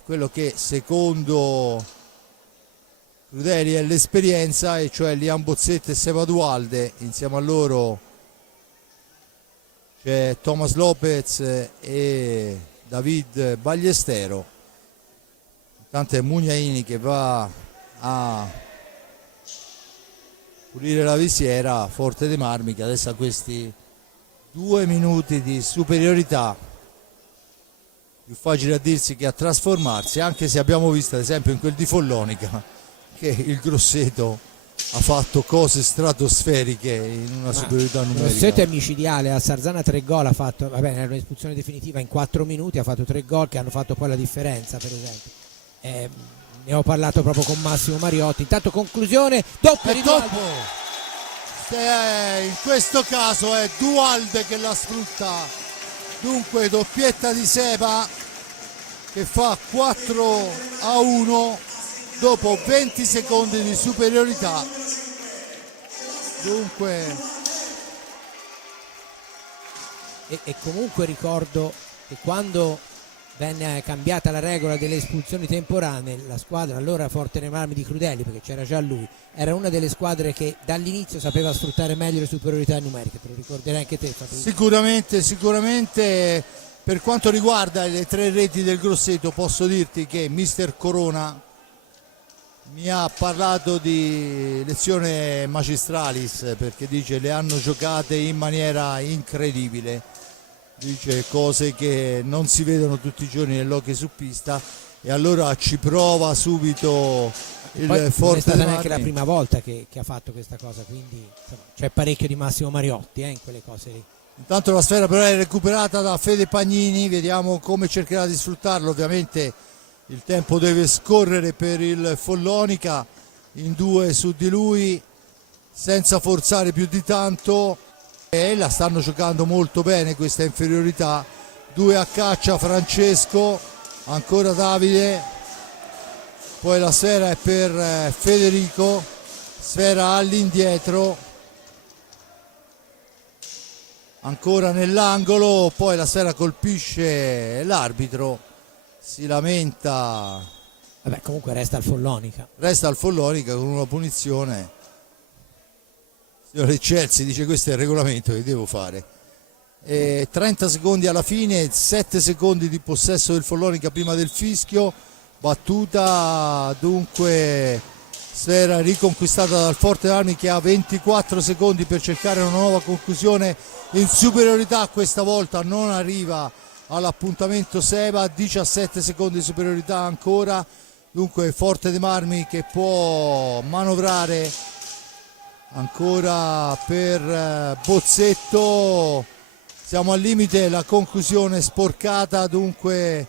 quello che secondo Crudeli è l'esperienza, e cioè Liam Bozzetto e Seba Dualde. Insieme a loro c'è Thomas Lopez e David Ballestero. Intanto è Mugnaini che va a pulire la visiera. Forte dei Marmi che adesso ha questi 2 minuti di superiorità, più facile a dirsi che a trasformarsi, anche se abbiamo visto ad esempio in quel di Follonica che il Grosseto ha fatto cose stratosferiche in una superiorità numerica. Grosseto è micidiale, a Sarzana 3 gol ha fatto, va bene, era un'espulsione definitiva in 4 minuti, ha fatto 3 gol che hanno fatto poi la differenza, per esempio. Ne ho parlato proprio con Massimo Mariotti. Intanto conclusione, doppio di dopo. In questo caso è Dualde che la sfrutta, dunque doppietta di Seba che fa 4-1 dopo 20 secondi di superiorità. Dunque e comunque ricordo che quando venne cambiata la regola delle espulsioni temporanee, la squadra allora Forte dei Marmi di Crudeli, perché c'era già lui, era una delle squadre che dall'inizio sapeva sfruttare meglio le superiorità numeriche. Te lo ricorderai anche te, sicuramente. Per quanto riguarda le 3 reti del Grosseto, posso dirti che mister Corona mi ha parlato di lezione magistralis, perché dice le hanno giocate in maniera incredibile, dice cose che non si vedono tutti i giorni nell'hockey su pista, e allora ci prova subito il poi Forte. non è stata neanche la prima volta che ha fatto questa cosa, quindi insomma, c'è parecchio di Massimo Mariotti in quelle cose lì. Intanto la sfera però è recuperata da Fede Pagnini, vediamo come cercherà di sfruttarlo. Ovviamente il tempo deve scorrere per il Follonica, in 2 su di lui senza forzare più di tanto, e la stanno giocando molto bene questa inferiorità. 2 a caccia Francesco, ancora Davide, poi la sfera è per Federico, sfera all'indietro, ancora nell'angolo, poi la sfera colpisce l'arbitro, si lamenta. Vabbè, comunque resta al Follonica. Resta al Follonica con una punizione. Signore Chelsea dice questo è il regolamento che devo fare. 30 secondi alla fine, 7 secondi di possesso del Follonica prima del fischio, battuta dunque, sfera riconquistata dal Forte dei Marmi che ha 24 secondi per cercare una nuova conclusione in superiorità. Questa volta non arriva all'appuntamento Seba, 17 secondi di superiorità ancora, dunque Forte dei Marmi che può manovrare ancora per Bozzetto. Siamo al limite, la conclusione sporcata, dunque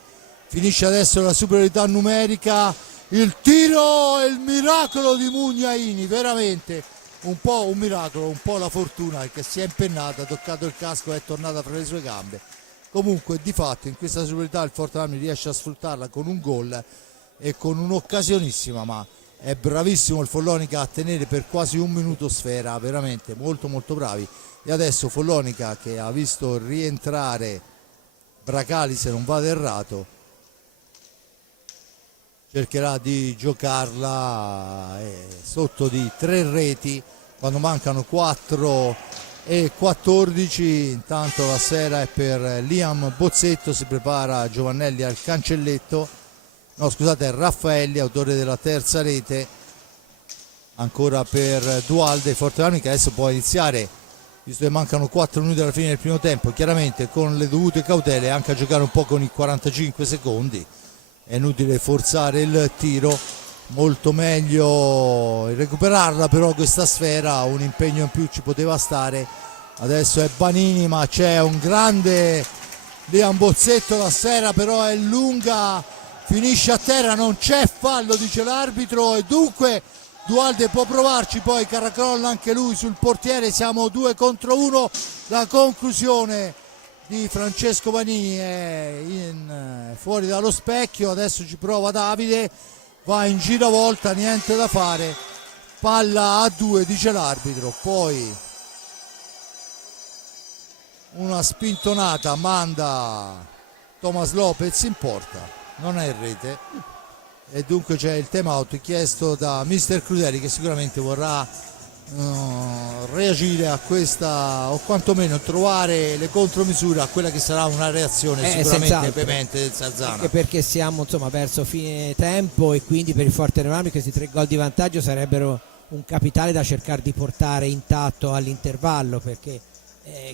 finisce adesso la superiorità numerica. Il tiro e il miracolo di Mugnaini, veramente un po' un miracolo, un po' la fortuna, perché si è impennata, ha toccato il casco e è tornata fra le sue gambe. Comunque di fatto in questa superiorità il Forte Armi riesce a sfruttarla con un gol e con un'occasionissima, ma è bravissimo il Follonica a tenere per quasi un minuto sfera, veramente molto molto bravi. E adesso Follonica, che ha visto rientrare Bracali se non vado errato, cercherà di giocarla sotto di 3 reti quando mancano 4 e 14. Intanto la sfera è per Liam Bozzetto, si prepara Giovannelli al cancelletto, no scusate, Raffaelli, autore della terza rete, ancora per Dualde. Forte Armi che adesso può iniziare, visto che mancano 4 minuti alla fine del primo tempo, chiaramente con le dovute cautele, anche a giocare un po' con i 45 secondi. È inutile forzare il tiro, molto meglio recuperarla, però questa sfera un impegno in più ci poteva stare. Adesso è Banini, ma c'è un grande Liam Bozzetto, la sfera però è lunga, finisce a terra, non c'è fallo dice l'arbitro, e dunque Dualde può provarci, poi caracrolla anche lui sul portiere. Siamo 2 contro 1, la conclusione di Francesco Banini è fuori dallo specchio. Adesso ci prova Davide, va in giravolta, niente da fare, palla a 2 dice l'arbitro. Poi una spintonata manda Thomas Lopez in porta, non è in rete, e dunque c'è il time out chiesto da mister Crudeli, che sicuramente vorrà reagire a questa, o quantomeno trovare le contromisure a quella che sarà una reazione sicuramente veemente del Sarzana, anche perché siamo insomma verso fine tempo, e quindi per il Forte Armi questi 3 gol di vantaggio sarebbero un capitale da cercare di portare intatto all'intervallo, perché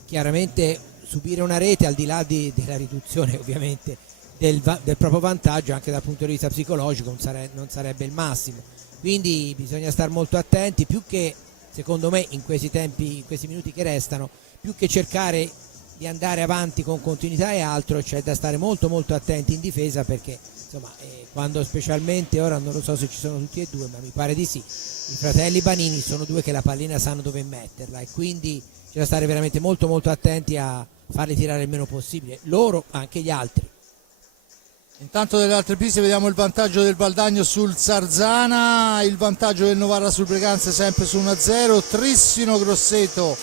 chiaramente subire una rete, al di là della riduzione ovviamente del proprio vantaggio, anche dal punto di vista psicologico non sarebbe il massimo, quindi bisogna stare molto attenti, più che secondo me in questi tempi, in questi minuti che restano, più che cercare di andare avanti con continuità e altro, c'è da stare molto molto attenti in difesa, perché insomma quando specialmente, ora non lo so se ci sono tutti e due, ma mi pare di sì, i fratelli Banini sono 2 che la pallina sanno dove metterla, e quindi c'è da stare veramente molto molto attenti a farli tirare il meno possibile, loro ma anche gli altri. Intanto delle altre piste vediamo il vantaggio del Valdagno sul Sarzana, il vantaggio del Novara sul Breganze sempre su 1-0, Trissino Grosseto,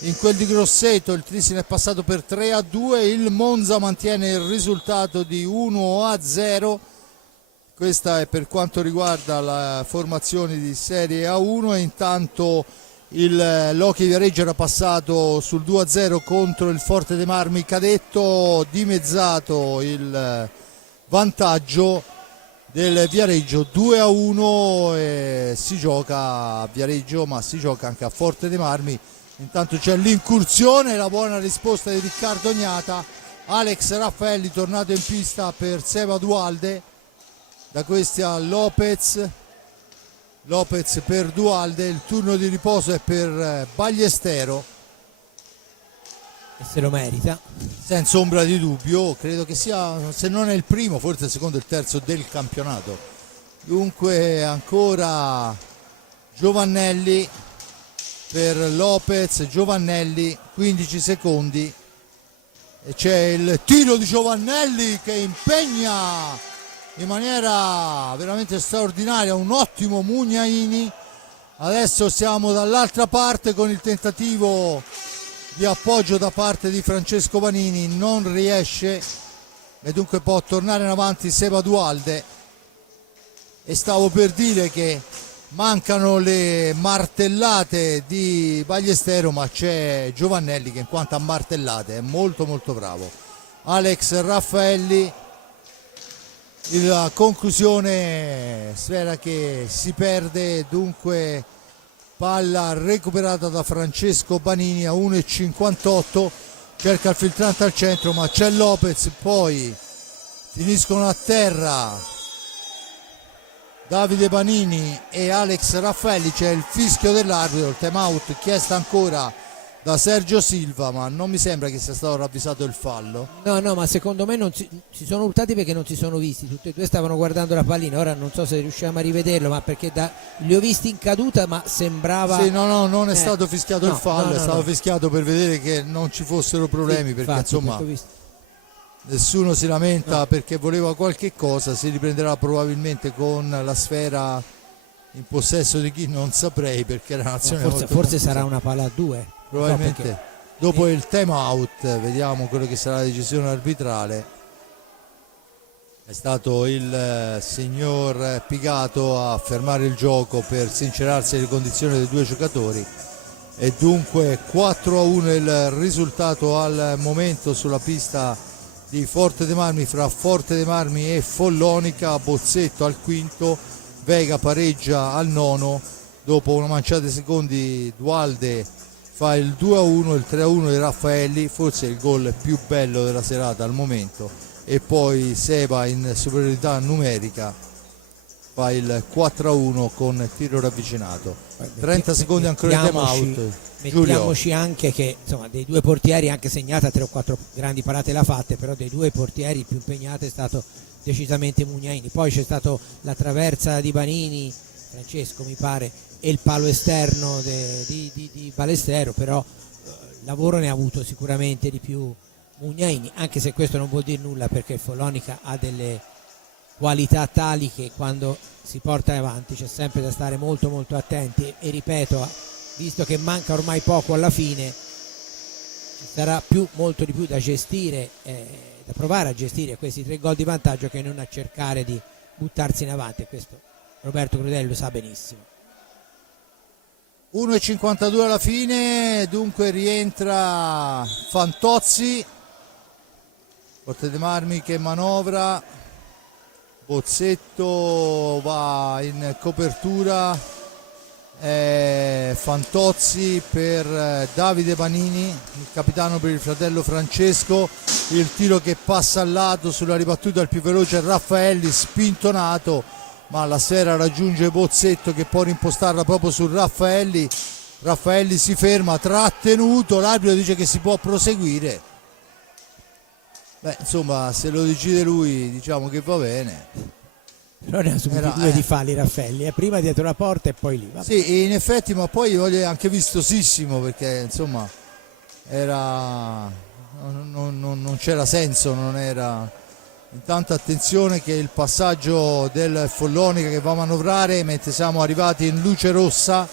in quel di Grosseto il Trissino è passato per 3-2, il Monza mantiene il risultato di 1-0. Questa è per quanto riguarda la formazione di Serie A1, e intanto il Lochi Viareggio era passato sul 2-0 contro il Forte dei Marmi cadetto, dimezzato il vantaggio del Viareggio 2-1, e si gioca a Viareggio ma si gioca anche a Forte dei Marmi. Intanto c'è l'incursione, la buona risposta di Riccardo Ognata, Alex Raffaelli tornato in pista per Seba Dualde, da questi a Lopez per Dualde, il turno di riposo è per Ballestero, E se lo merita senza ombra di dubbio, credo che sia, se non è il primo, forse il secondo e il terzo del campionato. Dunque ancora Giovannelli per Lopez, Giovannelli 15 secondi, e c'è il tiro di Giovannelli che impegna in maniera veramente straordinaria un ottimo Mugnaini. Adesso siamo dall'altra parte con il tentativo di appoggio da parte di Francesco Banini, non riesce, e dunque può tornare in avanti Seba Dualde. E stavo per dire che mancano le martellate di Ballestero, ma c'è Giovannelli che in quanto a martellate è molto molto bravo. Alex Raffaelli, la conclusione, sfera che si perde, dunque palla recuperata da Francesco Banini a 1,58, cerca il filtrante al centro ma c'è Lopez, poi finiscono a terra Davide Banini e Alex Raffaelli, c'è il fischio dell'arbitro, il time out chiesto ancora da Sergio Silva, ma non mi sembra che sia stato ravvisato il fallo. No, ma secondo me non si sono urtati perché non si sono visti, tutti e due stavano guardando la pallina, ora non so se riusciamo a rivederlo, ma perché li ho visti in caduta, ma sembrava... Sì, no, non è stato fischiato il fallo, è stato no. fischiato per vedere che non ci fossero problemi, sì, perché infatti, insomma perché nessuno si lamenta perché voleva qualche cosa, si riprenderà probabilmente con la sfera in possesso di chi non saprei, perché la nazione forse sarà una palla a 2. Probabilmente so dopo il time out vediamo quello che sarà la decisione arbitrale. È stato il signor Pigato a fermare il gioco per sincerarsi le condizioni dei due giocatori, e dunque 4-1 il risultato al momento sulla pista di Forte dei Marmi fra Forte dei Marmi e Follonica. Bozzetto al quinto, Vega pareggia al nono, dopo una manciata di secondi Dualde fa il 2-1, il 3-1 di Raffaelli, forse il gol più bello della serata al momento, e poi Seba in superiorità numerica fa il 4-1 con tiro ravvicinato. 30 secondi ancora di time out. Mettiamoci anche che insomma dei due portieri, anche segnata 3 o 4 grandi parate l'ha fatte, però dei due portieri il più impegnato è stato decisamente Mugnaini. Poi c'è stato la traversa di Banini, Francesco mi pare, e il palo esterno di Balestero, però lavoro ne ha avuto sicuramente di più Mugnaini, anche se questo non vuol dire nulla, perché Follonica ha delle qualità tali che quando si porta avanti c'è sempre da stare molto molto attenti, e ripeto, visto che manca ormai poco alla fine, ci sarà molto di più da gestire, da provare a gestire questi 3 gol di vantaggio, che non a cercare di buttarsi in avanti, e questo Roberto Crudele lo sa benissimo. 1,52 alla fine, dunque rientra Fantozzi, Forte dei Marmi che manovra, Bozzetto va in copertura, Fantozzi per Davide Banini, il capitano per il fratello Francesco, il tiro che passa al lato sulla ribattuta il più veloce Raffaelli, spintonato, ma la sfera raggiunge Bozzetto che può rimpostarla proprio su Raffaelli. Raffaelli si ferma, trattenuto, l'arbitro dice che si può proseguire. Beh, insomma, se lo decide lui, diciamo che va bene. Però ne ha subito due di falli Raffaelli, prima dietro la porta e poi lì. Vabbè. Sì, in effetti, ma poi voglio anche vistosissimo, perché insomma era non c'era senso, non era. Intanto attenzione che il passaggio del Follonica che va a manovrare mentre siamo arrivati in luce rossa,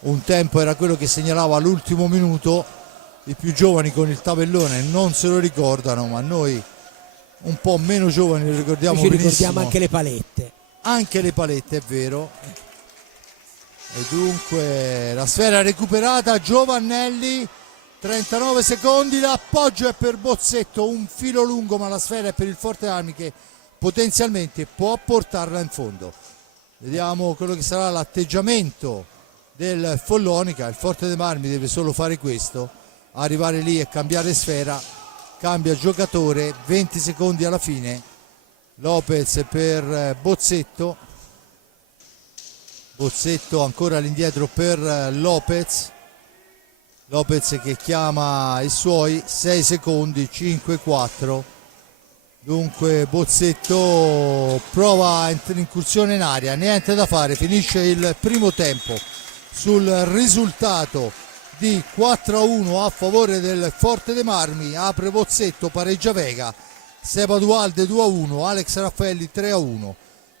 un tempo era quello che segnalava all'ultimo minuto. I più giovani con il tabellone non se lo ricordano, ma noi un po' meno giovani lo ricordiamo benissimo. Ricordiamo anche le palette. Anche le palette, è vero. E dunque la sfera recuperata, Giovannelli, 39 secondi, l'appoggio è per Bozzetto, un filo lungo, ma la sfera è per il Forte Armi che potenzialmente può portarla in fondo. Vediamo quello che sarà l'atteggiamento del Follonica. Il Forte dei Marmi deve solo fare questo, arrivare lì e cambiare sfera. Cambia giocatore, 20 secondi alla fine. Lopez per Bozzetto, Bozzetto ancora all'indietro per Lopez che chiama i suoi, 6 secondi, 5-4. Dunque Bozzetto prova incursione in aria, niente da fare, finisce il primo tempo sul risultato di 4-1 a favore del Forte dei Marmi. Apre Bozzetto, pareggia Vega, Seba Dualde 2-1, Alex Raffaelli 3-1,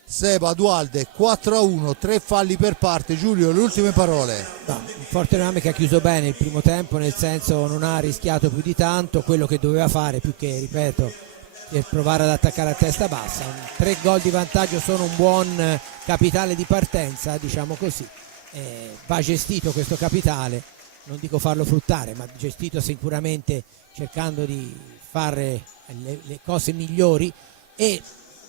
Seba Dualde 4-1, 3 falli per parte. Giulio, le ultime parole. No, il Forte dei Marmi che ha chiuso bene il primo tempo, nel senso non ha rischiato più di tanto, quello che doveva fare più che, ripeto, per provare ad attaccare a testa bassa. 3 gol di vantaggio sono un buon capitale di partenza, diciamo così. Va gestito questo capitale, non dico farlo fruttare, ma gestito sicuramente cercando di fare le cose migliori, e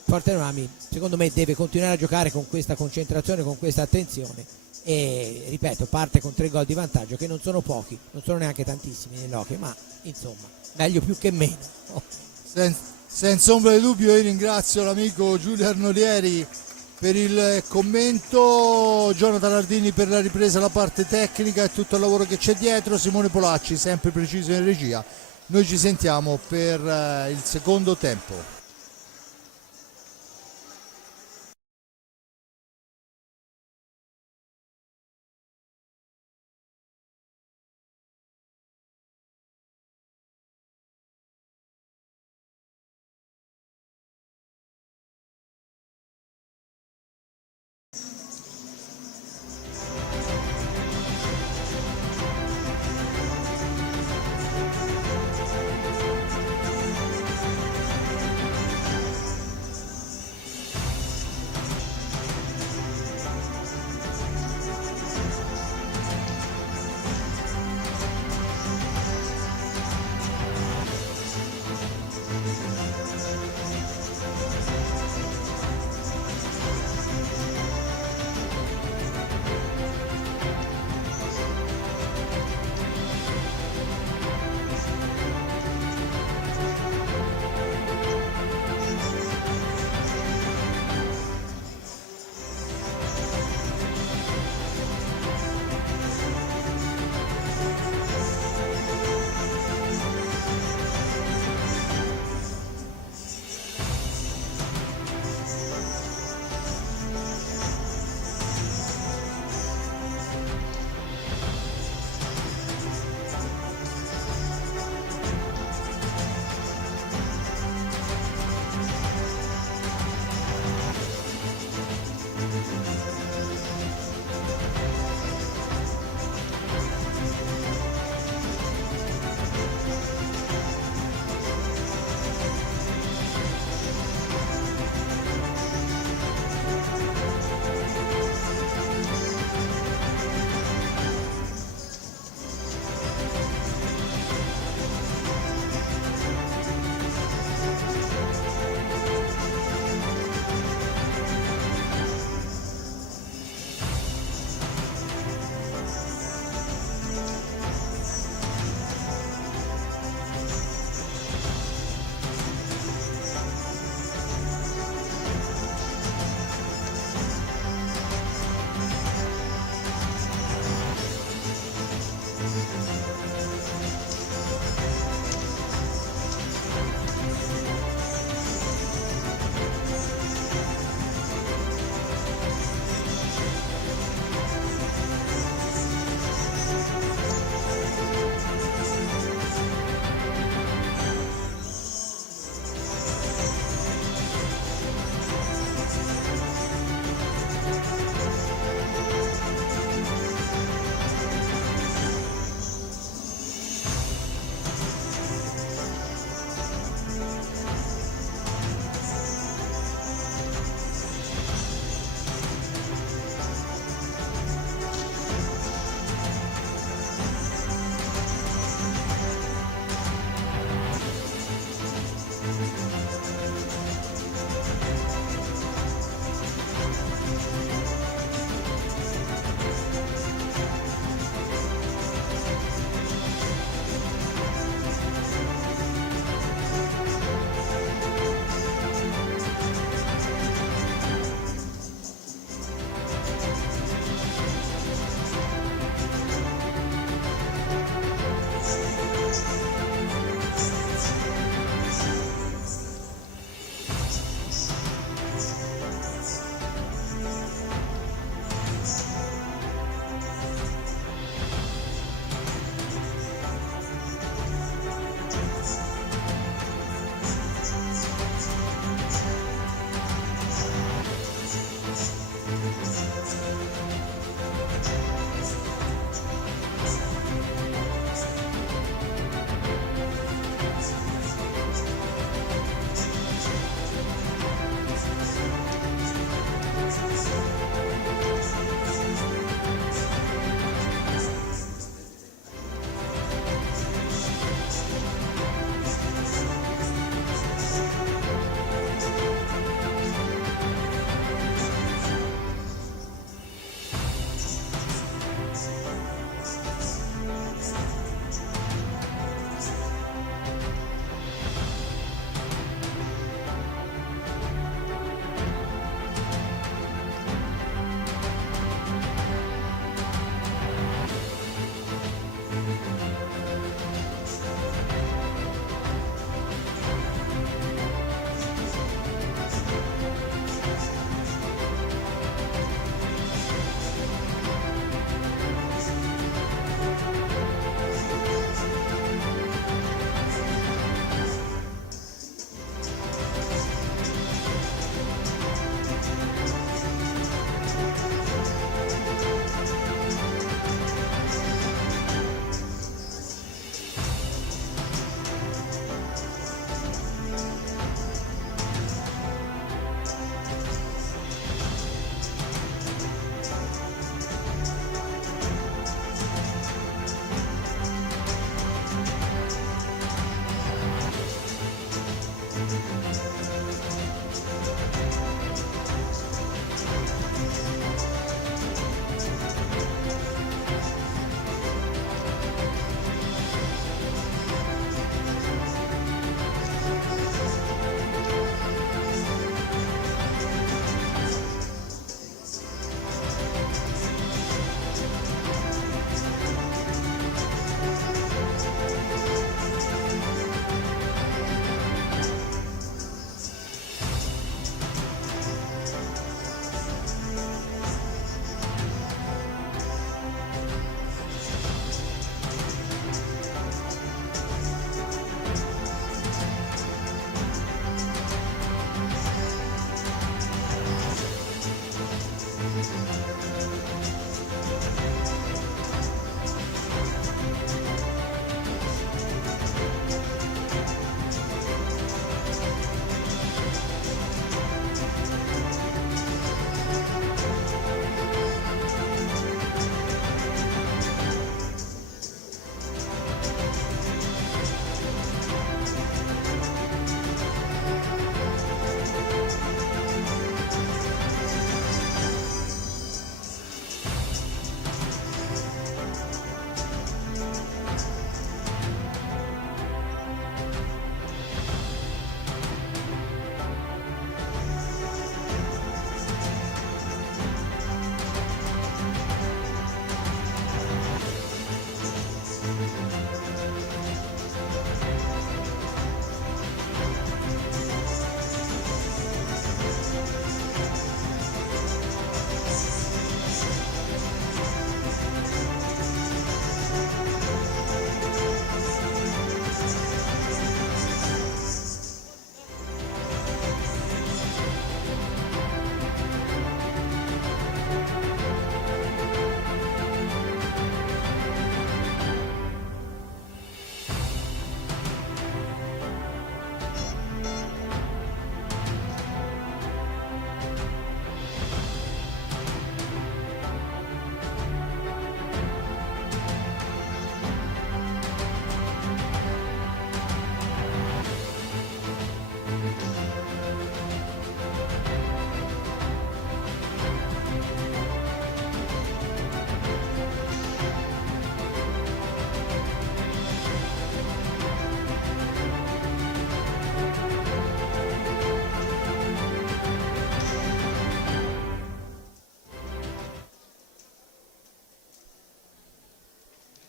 Forte dei Marmi secondo me deve continuare a giocare con questa concentrazione, con questa attenzione, e ripeto, parte con 3 gol di vantaggio che non sono pochi, non sono neanche tantissimi nell'hockey, ma insomma meglio più che meno. Senza ombra di dubbio io ringrazio l'amico Giulio Arnolieri per il commento, Jonathan Ardini per la ripresa, la parte tecnica e tutto il lavoro che c'è dietro, Simone Polacci sempre preciso in regia. Noi ci sentiamo per il secondo tempo.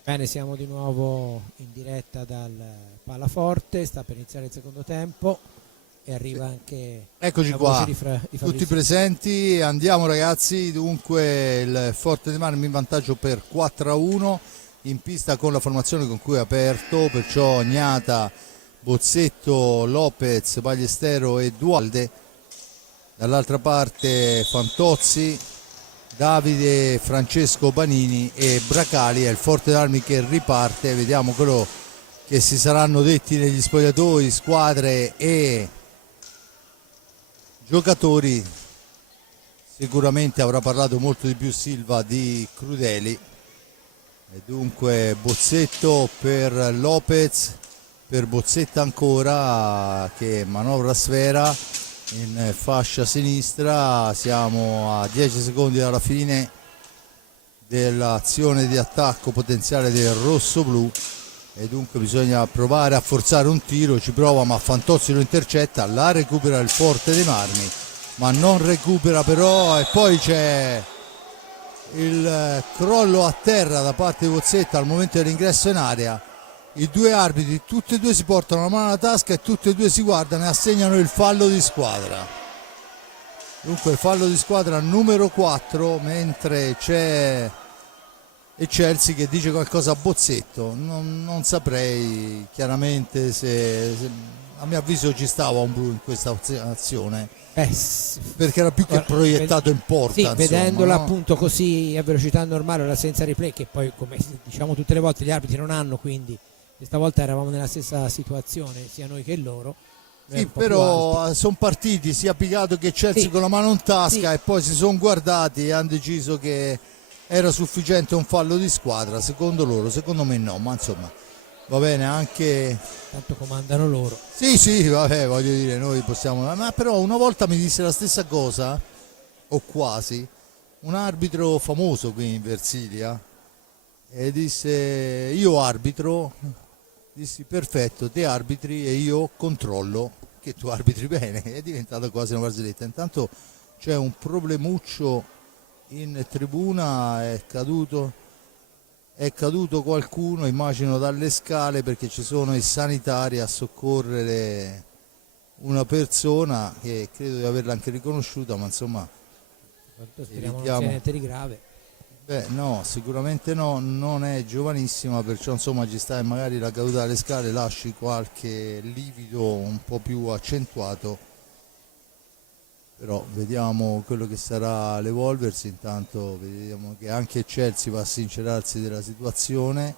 Bene, siamo di nuovo in diretta dal Palaforte, sta per iniziare il secondo tempo e arriva anche Eccoci la qua, voce di Fabrizio. tutti presenti, andiamo ragazzi. Dunque il Forte dei Marmi in vantaggio per 4-1 in pista con la formazione con cui è aperto, perciò Gnata, Bozzetto, Lopez, Ballestero e Dualde. Dall'altra parte Fantozzi, Davide, Francesco Banini e Bracali. È il Forte d'Armi che riparte. Vediamo quello che si saranno detti negli spogliatoi, squadre e giocatori. Sicuramente avrà parlato molto di più Silva di Crudeli. E dunque Bozzetto per Lopez, per Bozzetta ancora, che manovra sfera in fascia sinistra. Siamo a 10 secondi dalla fine dell'azione di attacco potenziale del rosso-blu e dunque bisogna provare a forzare un tiro. Ci prova ma Fantozzi lo intercetta, la recupera il Forte dei Marmi ma non recupera però, e poi c'è il crollo a terra da parte di Bozzetta al momento dell'ingresso in area. I due arbitri tutti e due si portano la mano alla tasca e tutti e due si guardano e assegnano il fallo di squadra. Dunque il fallo di squadra numero 4, mentre c'è Chelsea che dice qualcosa a Bozzetto. Non saprei chiaramente se a mio avviso ci stava un blu in questa azione, perché era più che proiettato in porta. Sì, vedendola no? appunto così a velocità normale, ora senza replay, che poi come diciamo tutte le volte gli arbitri non hanno, quindi questa volta eravamo nella stessa situazione sia noi che loro. Sì, però sono partiti sia Picato che Chelsea sì, con la mano in tasca sì, e poi si sono guardati e hanno deciso che era sufficiente un fallo di squadra, secondo loro, secondo me no, ma insomma va bene, anche tanto comandano loro. Sì, vabbè, voglio dire, noi possiamo, ma però una volta mi disse la stessa cosa, o quasi, un arbitro famoso qui in Versilia, e disse: io arbitro. Dissi: perfetto, te arbitri e io controllo che tu arbitri bene. È diventata quasi una barzelletta. Intanto c'è un problemuccio in tribuna, è caduto qualcuno, immagino dalle scale, perché ci sono i sanitari a soccorrere una persona che credo di averla anche riconosciuta, ma insomma speriamo non sia niente di grave. Beh no, sicuramente no, non è giovanissima, perciò insomma ci sta, e magari la caduta dalle scale lasci qualche livido un po' più accentuato, però vediamo quello che sarà l'evolversi. Intanto vediamo che anche Chelsea va a sincerarsi della situazione,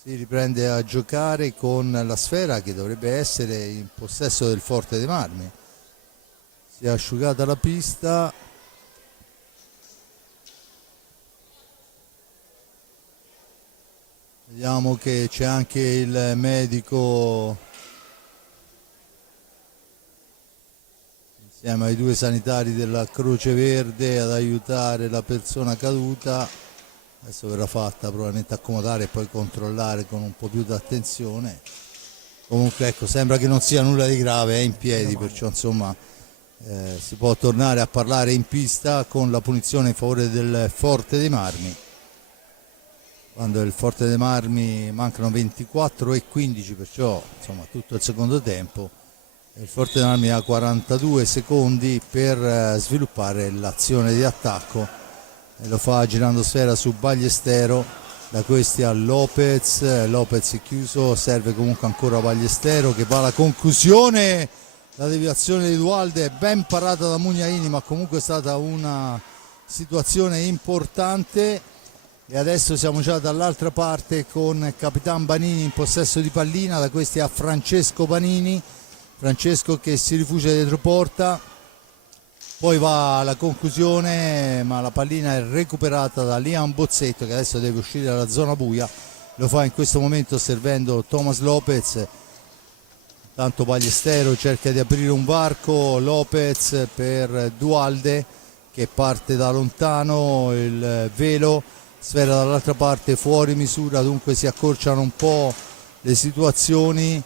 si riprende a giocare con la sfera che dovrebbe essere in possesso del Forte dei Marmi. Si è asciugata la pista. Vediamo che c'è anche il medico insieme ai due sanitari della Croce Verde ad aiutare la persona caduta. Adesso verrà fatta probabilmente accomodare e poi controllare con un po' più di attenzione. Comunque ecco, sembra che non sia nulla di grave, è in piedi, perciò insomma si può tornare a parlare in pista con la punizione in favore del Forte dei Marmi. Quando il Forte dei Marmi mancano 24 e 15, perciò insomma tutto il secondo tempo, il Forte dei Marmi ha 42 secondi per sviluppare l'azione di attacco e lo fa girando sfera su Ballestero, da questi a Lopez è chiuso, serve comunque ancora Ballestero che va alla conclusione. La deviazione di Dualde è ben parata da Mugnaini, ma comunque è stata una situazione importante. E adesso siamo già dall'altra parte con Capitan Banini in possesso di pallina, da questi a Francesco Banini, Francesco che si rifugia dietro porta, poi va alla conclusione ma la pallina è recuperata da Liam Bozzetto che adesso deve uscire dalla zona buia, lo fa in questo momento servendo Thomas Lopez. Tanto Ballestero cerca di aprire un varco, Lopez per Dualde che parte da lontano, il velo, sfera dall'altra parte fuori misura, dunque si accorciano un po' le situazioni,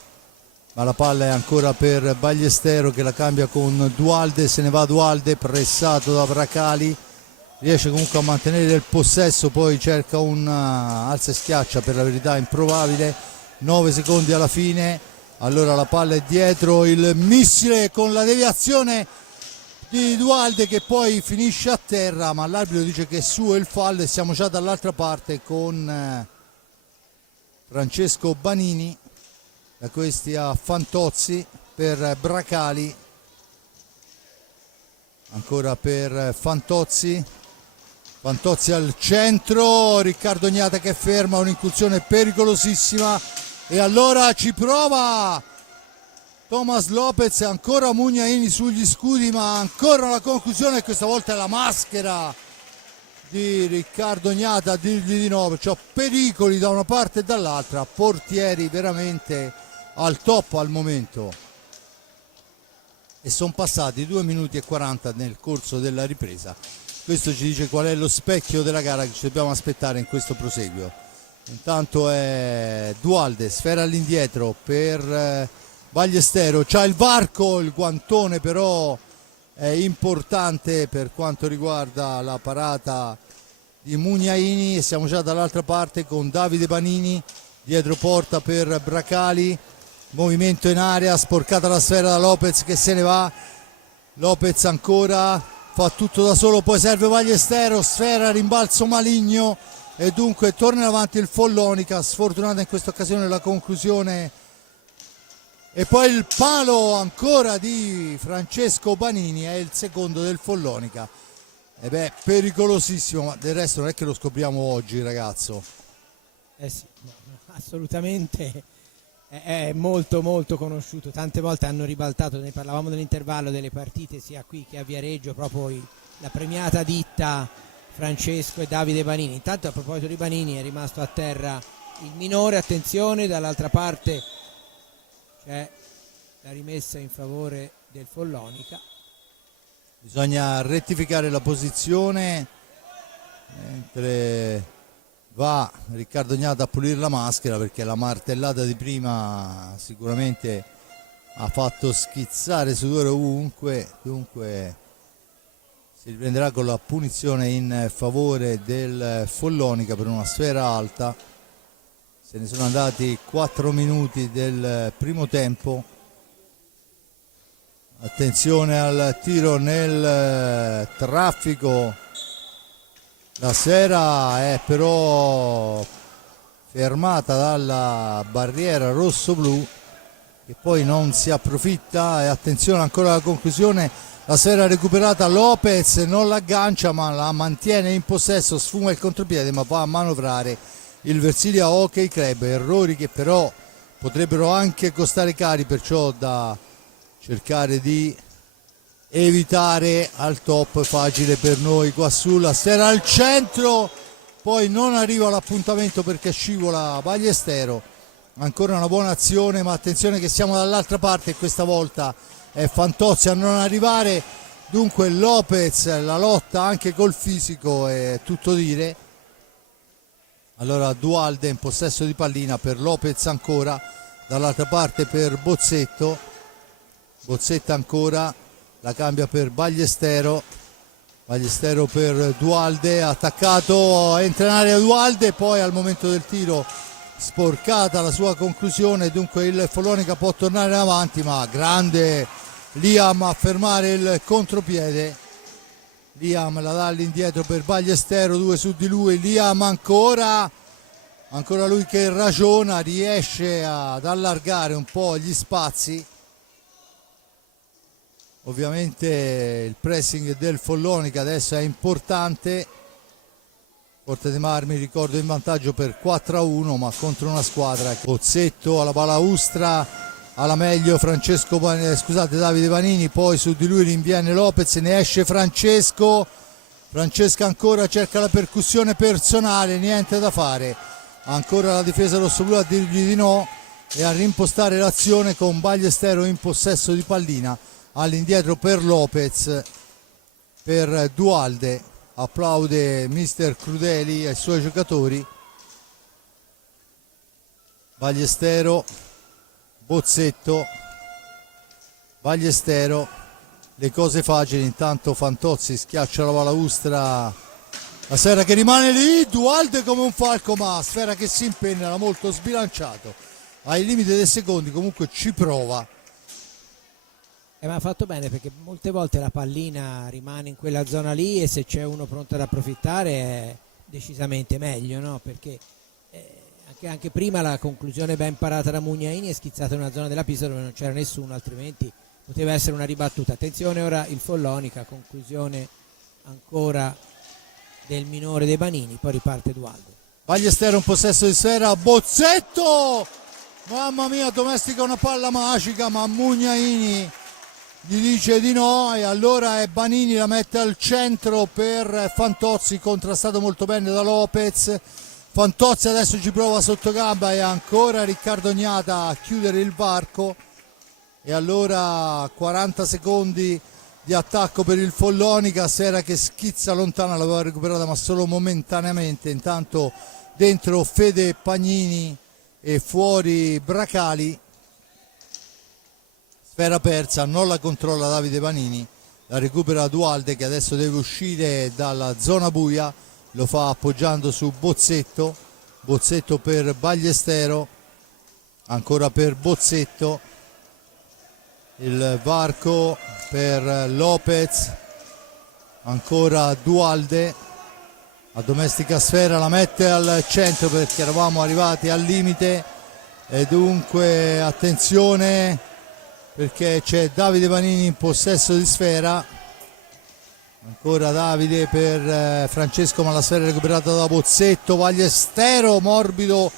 ma la palla è ancora per Ballestero che la cambia con Dualde, se ne va Dualde pressato da Bracali riesce comunque a mantenere il possesso, poi cerca un alza e schiaccia, per la verità improbabile. 9 secondi alla fine, allora la palla è dietro, il missile con la deviazione di Dualde che poi finisce a terra, ma l'arbitro dice che è suo il fallo e siamo già dall'altra parte con Francesco Banini, da questi a Fantozzi per Bracali, ancora per Fantozzi al centro, Riccardo Gnata che ferma un'incursione pericolosissima e allora ci prova Thomas Lopez, ancora Mugnaini sugli scudi, ma ancora la conclusione, e questa volta è la maschera di Riccardo Gnata a dirgli di no, perciò pericoli da una parte e dall'altra, portieri veramente al top al momento. E sono passati 2 minuti e 40 nel corso della ripresa. Questo ci dice qual è lo specchio della gara che ci dobbiamo aspettare in questo proseguio. Intanto è Dualde, sfera all'indietro per Ballestero, c'ha il varco, il guantone però è importante per quanto riguarda la parata di Mugnaini, e siamo già dall'altra parte con Davide Banini dietro porta per Bracali, movimento in area, sporcata la sfera da Lopez che se ne va, Lopez ancora fa tutto da solo, poi serve Ballestero, sfera, rimbalzo maligno e dunque torna avanti il Follonica, sfortunata in questa occasione la conclusione. E poi il palo ancora di Francesco Banini, è il secondo del Follonica. E beh, pericolosissimo, ma del resto non è che lo scopriamo oggi, ragazzo. Sì, assolutamente è molto molto conosciuto. Tante volte hanno ribaltato, ne parlavamo nell'intervallo delle partite sia qui che a Viareggio, proprio la premiata ditta Francesco e Davide Banini. Intanto a proposito di Banini è rimasto a terra il minore, attenzione, dall'altra parte c'è la rimessa in favore del Follonica. Bisogna rettificare la posizione mentre va Riccardo Gnata a pulire la maschera, perché la martellata di prima sicuramente ha fatto schizzare sudore ovunque. Dunque si riprenderà con la punizione in favore del Follonica per una sfera alta. Se ne sono andati 4 minuti del primo tempo. Attenzione al tiro nel traffico. La sfera è però fermata dalla barriera rosso-blu, che poi non si approfitta. E attenzione ancora alla conclusione. La sfera recuperata, Lopez non l'aggancia ma la mantiene in possesso, sfuma il contropiede ma va a manovrare il Versilia Hockey Club. Errori che però potrebbero anche costare cari, perciò da cercare di evitare al top. Facile per noi qua sulla sfera al centro, poi non arriva l'appuntamento perché scivola Ballestero. Ancora una buona azione, ma attenzione che siamo dall'altra parte e questa volta è Fantozzi a non arrivare. Dunque Lopez, la lotta anche col fisico è tutto dire. Allora Dualde in possesso di pallina per Lopez ancora, dall'altra parte per Bozzetto ancora, la cambia per Ballestero per Dualde, attaccato, entra in area Dualde, poi al momento del tiro sporcata la sua conclusione, dunque il Follonica può tornare avanti, ma grande Liam a fermare il contropiede. Liam la dà all'indietro per Ballestero, 2 su di lui, Liam ancora lui che ragiona, riesce ad allargare un po' gli spazi. Ovviamente il pressing del Follonica adesso è importante. Forte dei Marmi, ricordo, in vantaggio per 4-1, ma contro una squadra. Bozzetto alla balaustra, alla meglio Davide Banini, poi su di lui rinviene Lopez, ne esce Francesco ancora cerca la percussione personale, niente da fare, ancora la difesa rossoblu a dirgli di no e a rimpostare l'azione con Ballestero in possesso di pallina, all'indietro per Lopez, per Dualde, applaude mister Crudeli ai suoi giocatori. Ballestero, Bozzetto, Ballestero, le cose facili, intanto Fantozzi schiaccia la balaustra La Sfera che rimane lì, Dualde come un falco, ma Sfera che si impenna, era molto sbilanciato, ai limiti dei secondi, comunque ci prova. Ma ha fatto bene, perché molte volte la pallina rimane in quella zona lì e se c'è uno pronto ad approfittare è decisamente meglio, no? Perché anche prima la conclusione ben parata da Mugnaini è schizzata in una zona della pista dove non c'era nessuno, altrimenti poteva essere una ribattuta. Attenzione ora il Follonica, conclusione ancora del minore dei Banini, poi riparte Dualde. Ballestero un possesso di Sfera, Bozzetto, mamma mia, domestica una palla magica, ma Mugnaini gli dice di no e allora è Banini, la mette al centro per Fantozzi, contrastato molto bene da Lopez. Fantozzi adesso ci prova sotto gamba e ancora Riccardo Gnata a chiudere il varco, e allora 40 secondi di attacco per il Follonica. Sfera che schizza lontana, l'aveva recuperata ma solo momentaneamente, intanto dentro Fede Pagnini e fuori Bracali. Sfera persa, non la controlla Davide Banini, la recupera Dualde che adesso deve uscire dalla zona buia, lo fa appoggiando su Bozzetto, Bozzetto per Ballestero, ancora per Bozzetto, il varco per Lopez, ancora Dualde, a domestica Sfera, la mette al centro perché eravamo arrivati al limite e dunque attenzione perché c'è Davide Banini in possesso di Sfera, ancora Davide per Francesco, ma la Sfera è recuperata da Bozzetto. Ballestero morbido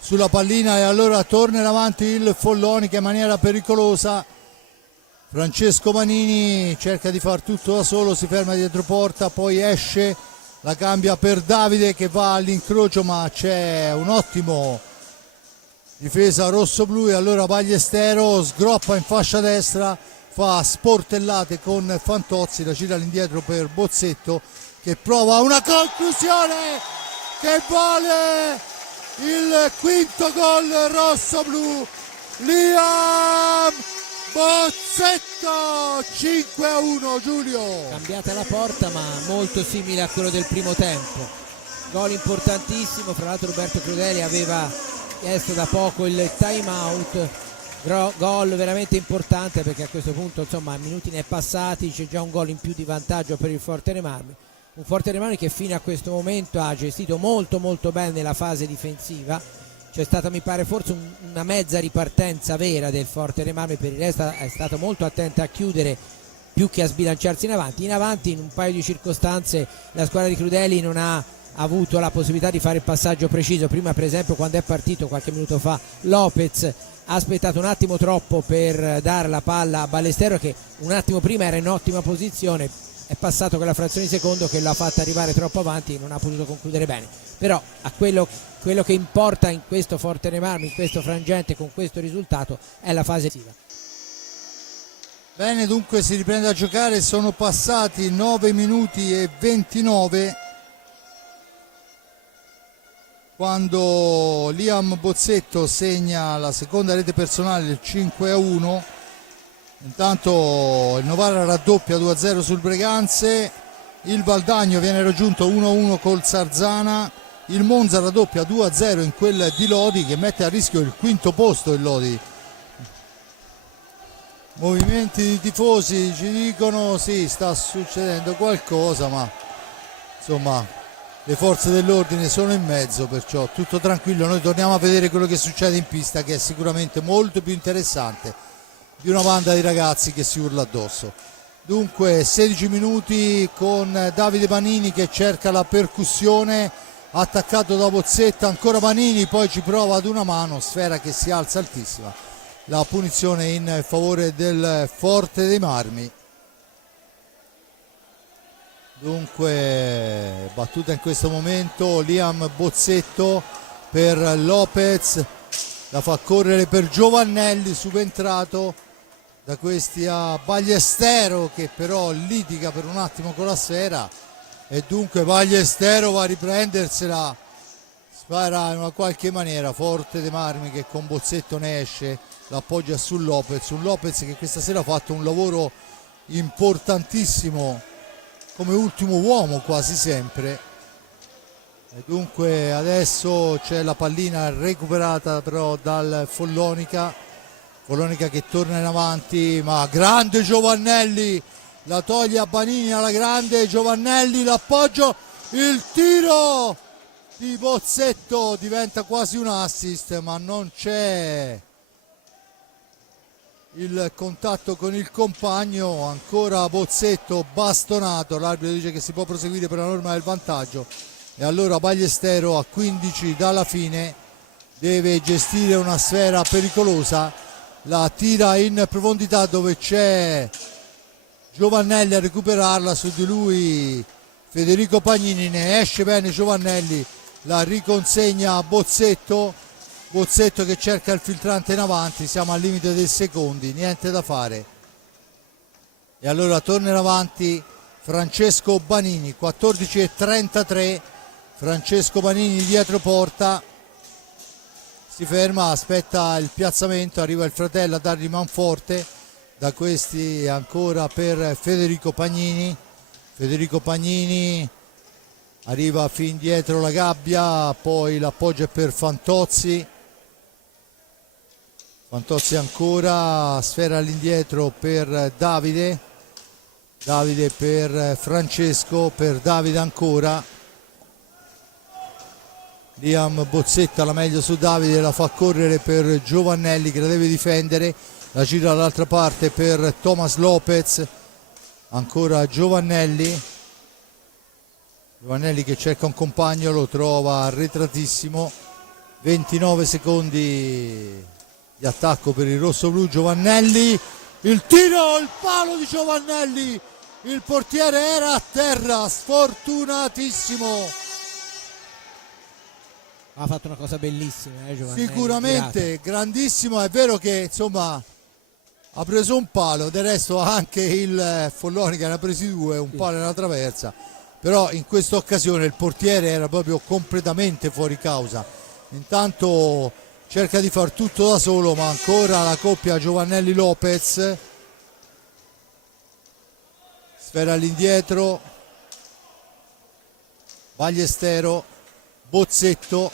sulla pallina e allora torna in avanti il Follonica in maniera pericolosa. Francesco Banini cerca di far tutto da solo, si ferma dietro porta, poi esce, la cambia per Davide che va all'incrocio, ma c'è un ottimo difesa rosso-blu e allora Ballestero sgroppa in fascia destra, fa sportellate con Fantozzi, la gira all'indietro per Bozzetto che prova una conclusione che vale il quinto gol rosso-blu. Liam Bozzetto, 5-1. Giulio, Cambiata la porta ma molto simile a quello del primo tempo, gol importantissimo. Fra l'altro Roberto Crudeli aveva chiesto da poco il time out, gol veramente importante perché a questo punto insomma minuti ne è passati, c'è già un gol in più di vantaggio per il Forte Marmi, un Forte Marmi che fino a questo momento ha gestito molto bene la fase difensiva. C'è stata mi pare forse una mezza ripartenza vera del Forte Marmi, per il resto è stato molto attento a chiudere più che a sbilanciarsi in avanti in un paio di circostanze la squadra di Crudeli non ha avuto la possibilità di fare il passaggio preciso. Prima per esempio quando è partito qualche minuto fa Lopez ha aspettato un attimo troppo per dare la palla a Ballestero che un attimo prima era in ottima posizione, è passato quella frazione di secondo che lo ha fatto arrivare troppo avanti e non ha potuto concludere bene. Però a quello che importa in questo Forte Marmi, in questo frangente, con questo risultato è la fase attiva. bene, dunque si riprende a giocare, sono passati 9 minuti e 29 quando Liam Bozzetto segna la seconda rete personale, il 5-1. Intanto il Novara raddoppia 2-0 sul Breganze, il Valdagno viene raggiunto 1-1 col Sarzana, il Monza raddoppia 2-0 in quel di Lodi che mette a rischio il quinto posto. Il Lodi, movimenti di tifosi ci dicono sì, sta succedendo qualcosa, ma insomma le forze dell'ordine sono in mezzo, perciò tutto tranquillo. Noi torniamo a vedere quello che succede in pista, che è sicuramente molto più interessante di una banda di ragazzi che si urla addosso. Dunque 16 minuti con Davide Banini che cerca la percussione, attaccato da Bozzetto, ancora Banini, poi ci prova ad una mano, Sfera che si alza altissima, la punizione in favore del Forte dei Marmi. Dunque battuta in questo momento Liam Bozzetto per Lopez, la fa correre per Giovannelli, subentrato da questi a Ballestero che però litiga per un attimo con la Sfera e dunque Ballestero va a riprendersela, spara in una qualche maniera. Forte dei Marmi che con Bozzetto ne esce, l'appoggia su Lopez, un Lopez che questa sera ha fatto un lavoro importantissimo come ultimo uomo quasi sempre, E dunque adesso c'è la pallina recuperata però dal Follonica che torna in avanti, ma grande Giovannelli, la toglie a Banini alla grande, Giovannelli l'appoggio, il tiro di Bozzetto diventa quasi un assist, ma non c'è il contatto con il compagno, ancora Bozzetto bastonato, l'arbitro dice che si può proseguire per la norma del vantaggio e allora Ballestero a 15 dalla fine deve gestire una sfera pericolosa, la tira in profondità dove c'è Giovannelli a recuperarla, su di lui Federico Pagnini, ne esce bene Giovannelli, la riconsegna a Bozzetto che cerca il filtrante in avanti, siamo al limite dei secondi, niente da fare. E allora torna in avanti Francesco Banini, 14:33, Francesco Banini dietro porta, si ferma, aspetta il piazzamento, arriva il fratello a dargli manforte, da questi ancora per Federico Pagnini arriva fin dietro la gabbia, poi l'appoggio è per Fantozzi ancora, sfera all'indietro per Davide per Francesco, per Davide ancora, Liam Bozzetta la meglio su Davide, la fa correre per Giovannelli che la deve difendere, la gira dall'altra parte per Thomas Lopez, ancora Giovannelli che cerca un compagno, lo trova arretratissimo, 29 secondi di attacco per il rossoblu, Giovannelli, il tiro, il palo di Giovannelli, il portiere era a terra, sfortunatissimo. Ha fatto una cosa bellissima, Giovannelli. Sicuramente, grandissimo, è vero che insomma ha preso un palo, del resto anche il Follonica ne ha presi due, un palo e una traversa, però in questa occasione il portiere era proprio completamente fuori causa. Intanto cerca di far tutto da solo, ma ancora la coppia Giovannelli-Lopez, sfera all'indietro, Ballestero, Bozzetto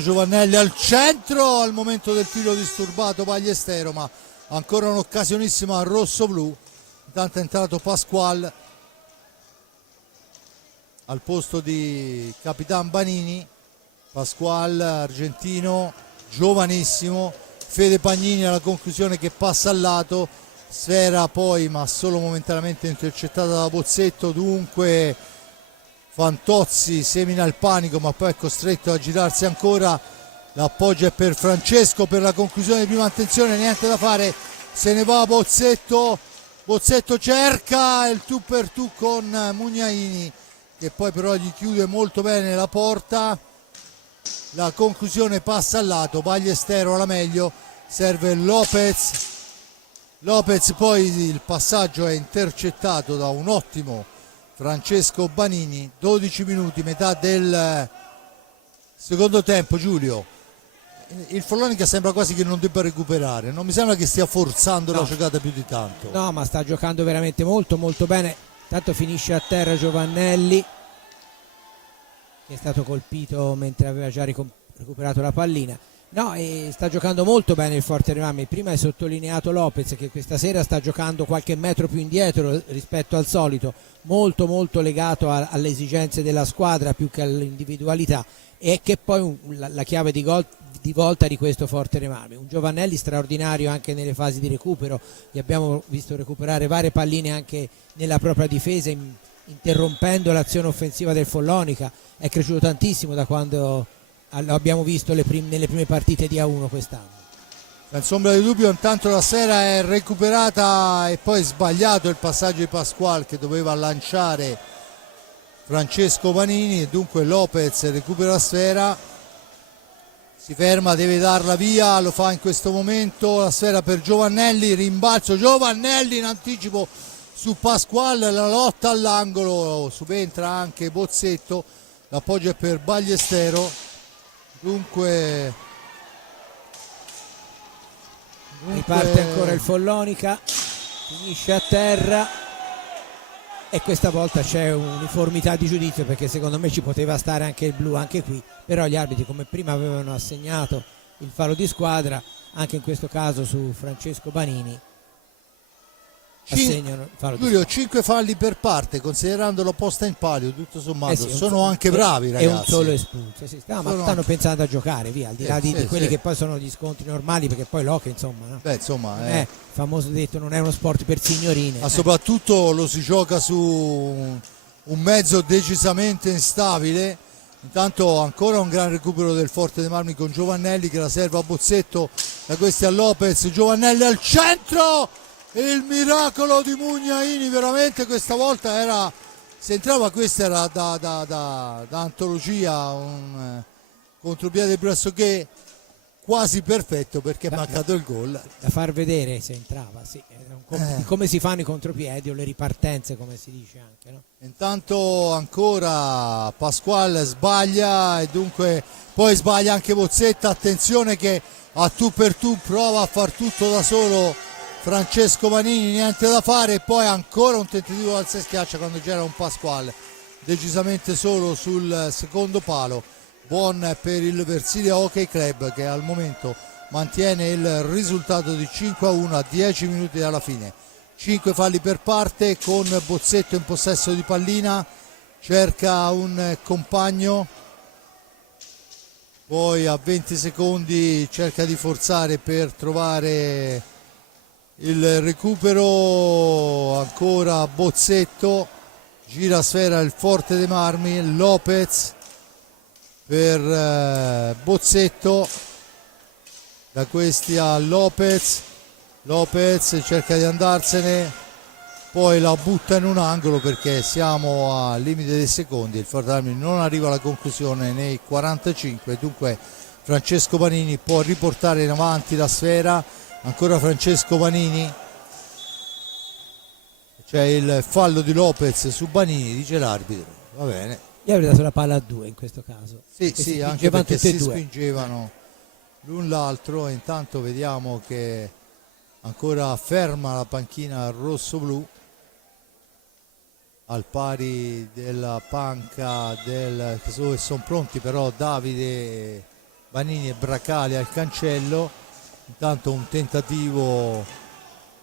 Giovannelli al centro, al momento del tiro disturbato Ballestero, ma ancora un'occasionissima rosso-blu. Intanto è entrato Pasqual al posto di Capitan Banini, Pasqual argentino, giovanissimo, Fede Pagnini alla conclusione che passa al lato, sfera poi ma solo momentaneamente intercettata da Bozzetto, dunque Fantozzi semina il panico ma poi è costretto a girarsi ancora, l'appoggio è per Francesco per la conclusione di prima attenzione, niente da fare, se ne va Bozzetto cerca il tu per tu con Mugnaini che poi però gli chiude molto bene la porta, la conclusione passa al lato, Ballestero alla meglio, serve Lopez, poi il passaggio è intercettato da un ottimo Francesco Banini, 12 minuti, metà del secondo tempo. Giulio, il Follonica sembra quasi che non debba recuperare, non mi sembra che stia forzando la giocata più di tanto. No, ma sta giocando veramente molto bene, tanto finisce a terra Giovannelli che è stato colpito mentre aveva già recuperato la pallina. No, e sta giocando molto bene il Forteramami. Prima hai sottolineato Lopez che questa sera sta giocando qualche metro più indietro rispetto al solito, molto legato alle esigenze della squadra più che all'individualità, e che poi la chiave di volta di questo Forteramami. Un Giovannelli straordinario anche nelle fasi di recupero, gli abbiamo visto recuperare varie palline anche nella propria difesa, interrompendo l'azione offensiva del Follonica. È cresciuto tantissimo da quando lo abbiamo visto nelle prime partite di A1 quest'anno. Senza ombra di dubbio, intanto la sera è recuperata e poi sbagliato il passaggio di Pasqual che doveva lanciare Francesco Banini, e dunque Lopez recupera la sfera, si ferma, deve darla via, lo fa in questo momento, la sfera per Giovannelli, rimbalzo Giovannelli in anticipo su Pasqual, la lotta all'angolo, subentra anche Bozzetto, l'appoggio è per Ballestero. Dunque riparte ancora il Follonica, finisce a terra e questa volta c'è uniformità di giudizio, perché secondo me ci poteva stare anche il blu anche qui, però gli arbitri, come prima avevano assegnato il fallo di squadra, anche in questo caso su Francesco Banini assegnano il fallo di Giulio, squadra. 5 falli per parte, considerando la posta in palio, tutto sommato Sì, sono anche bravi, ragazzi. E un solo espulso, sì, ma stanno pensando a giocare, via, al di là di quelli che poi sono gli scontri normali, perché poi l'hockey, insomma, no? Beh, insomma, il famoso detto, non è uno sport per signorine. Ma soprattutto lo si gioca su un mezzo decisamente instabile. Intanto ancora un gran recupero del Forte dei Marmi con Giovannelli che la serve a Bozzetto, da questi a Lopez. Giovannelli al centro, il miracolo di Mugnaini, veramente questa volta era, se entrava, questa era da antologia, un contropiede pressoché quasi perfetto, perché è mancato il gol. Da far vedere se entrava, sì, di come si fanno i contropiedi o le ripartenze, come si dice anche, no? Intanto ancora Pasquale sbaglia e dunque poi sbaglia anche Bozzetta. Attenzione che a tu per tu prova a far tutto da solo Francesco Banini, niente da fare, e poi ancora un tentativo dal schiaccia quando c'era un Pasquale decisamente solo sul secondo palo. Buon per il Versilia Hockey Club, che al momento mantiene il risultato di 5-1 a 10 minuti dalla fine. 5 falli per parte, con Bozzetto in possesso di pallina, cerca un compagno, poi a 20 secondi cerca di forzare per trovare il recupero. Ancora Bozzetto, gira sfera il Forte dei Marmi, Lopez per Bozzetto, da questi a Lopez cerca di andarsene, poi la butta in un angolo perché siamo al limite dei secondi. Il Forte dei Marmi non arriva alla conclusione nei 45, dunque Francesco Banini può riportare in avanti la sfera. Ancora Francesco Banini, c'è il fallo di Lopez su Banini, dice l'arbitro, va bene. Io avrei dato la palla a 2 in questo caso. Sì, anche perché si spingevano l'un l'altro. E intanto vediamo che ancora ferma la panchina rosso-blu, al pari della panca dove sono pronti però Davide, Banini e Bracali al cancello. Intanto un tentativo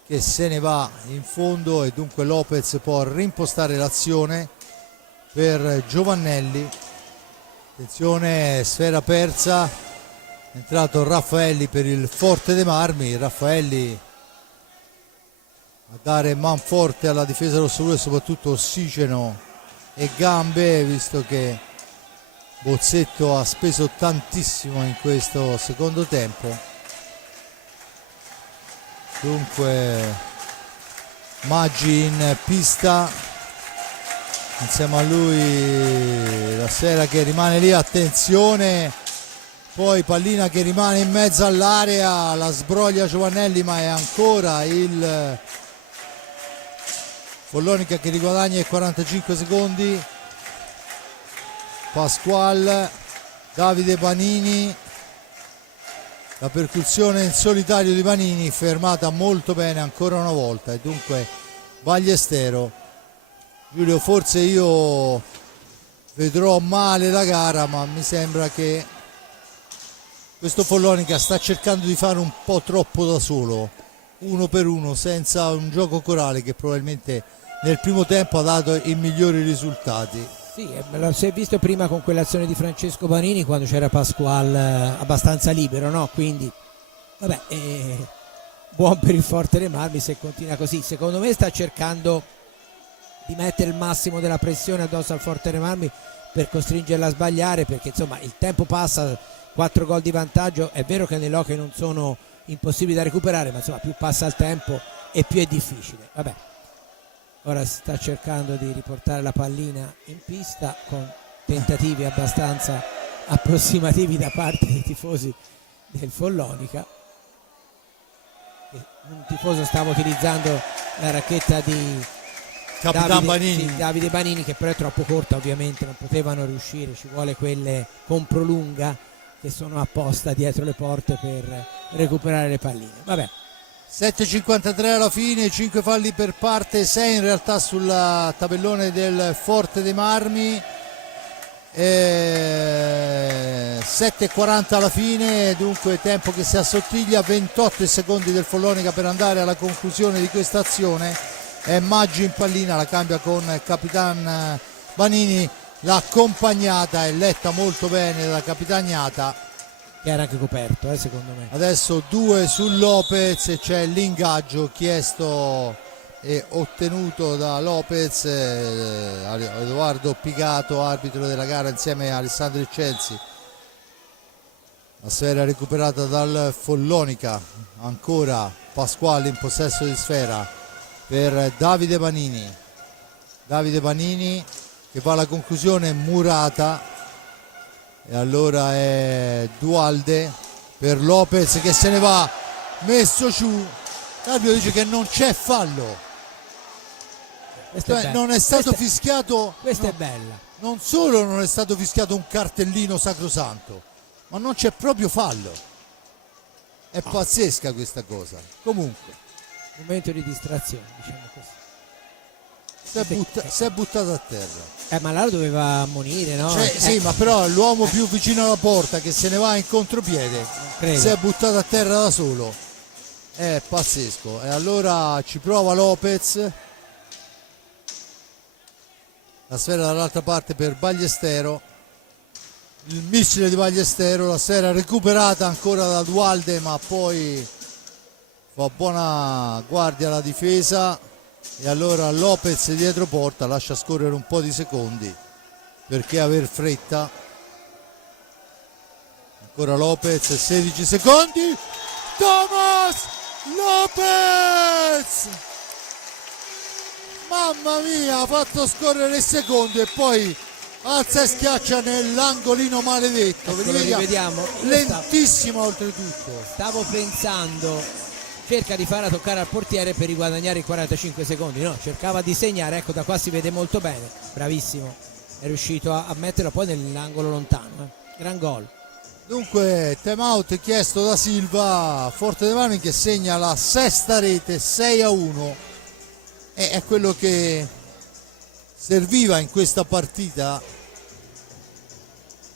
che se ne va in fondo e dunque Lopez può rimpostare l'azione per Giovannelli. Attenzione, sfera persa, è entrato Raffaelli per il Forte dei Marmi. Raffaelli a dare manforte alla difesa rossoblu e soprattutto ossigeno e gambe, visto che Bozzetto ha speso tantissimo in questo secondo tempo. Dunque Maggi in pista, insieme a lui la Sera che rimane lì. Attenzione, poi pallina che rimane in mezzo all'area, la sbroglia Giovannelli, ma è ancora il Follonica che riguadagna i 45 secondi. Pasquale, Davide Banini, la percussione in solitario di Banini fermata molto bene ancora una volta, e dunque Ballestero. Giulio, forse io vedrò male la gara, ma mi sembra che questo Follonica sta cercando di fare un po' troppo da solo, uno per uno, senza un gioco corale che probabilmente nel primo tempo ha dato i migliori risultati. Sì, lo si è visto prima con quell'azione di Francesco Banini quando c'era Pasquale abbastanza libero, no? Quindi vabbè, buon per il Forte dei Marmi se continua così. Secondo me sta cercando di mettere il massimo della pressione addosso al Forte dei Marmi per costringerla a sbagliare, perché insomma il tempo passa, 4 gol di vantaggio. È vero che nell'hockey non sono impossibili da recuperare, ma insomma più passa il tempo e più è difficile. Vabbè, ora si sta cercando di riportare la pallina in pista con tentativi abbastanza approssimativi da parte dei tifosi del Follonica. Un tifoso stava utilizzando la racchetta di Capitan Banini. Sì, Davide Banini, che però è troppo corta, ovviamente non potevano riuscire, ci vuole quelle con prolunga che sono apposta dietro le porte per recuperare le palline. Vabbè, 7,53 alla fine, 5 falli per parte, 6 in realtà sul tabellone del Forte dei Marmi. 7,40 alla fine, dunque tempo che si assottiglia, 28 secondi del Follonica per andare alla conclusione di questa azione. È Maggi in pallina, la cambia con Capitan Vanini, l'accompagnata è letta molto bene dalla capitagnata, che era anche coperto, secondo me. Adesso 2 su Lopez e c'è l'ingaggio chiesto e ottenuto da Lopez. Edoardo Picato, arbitro della gara insieme a Alessandro Eccelsi. La sfera recuperata dal Follonica, ancora Pasquale in possesso di sfera per Davide Vanini che va alla conclusione, murata, e allora è Dualde per Lopez che se ne va, messo giù. L'arbitro dice che non c'è fallo, cioè non è stato fischiato. Questa è bella. Non solo non è stato fischiato un cartellino sacrosanto, ma non c'è proprio fallo. È pazzesca questa cosa. Comunque Momento di distrazione, diciamo così. si è buttato a terra. Ma là lo doveva ammonire, no? Sì, ma però l'uomo più vicino alla porta che se ne va in contropiede si è buttato a terra da solo. È pazzesco. E allora ci prova Lopez. La sfera dall'altra parte per Ballestero. Il missile di Ballestero, la sfera recuperata ancora da Dualde, ma poi fa buona guardia alla difesa. E allora Lopez dietro porta lascia scorrere un po' di secondi perché aver fretta. Ancora Lopez, 16 secondi, Thomas Lopez, mamma mia, ha fatto scorrere il secondo e poi alza e schiaccia nell'angolino maledetto. Vediamo, lentissimo oltretutto. Stavo pensando, cerca di farla toccare al portiere per riguadagnare i 45 secondi, no, cercava di segnare, ecco, da qua si vede molto bene, bravissimo, è riuscito a metterla poi nell'angolo lontano, gran gol. Dunque time out chiesto da Silva, Forte dei Marmi che segna la sesta rete, 6-1, e è quello che serviva in questa partita.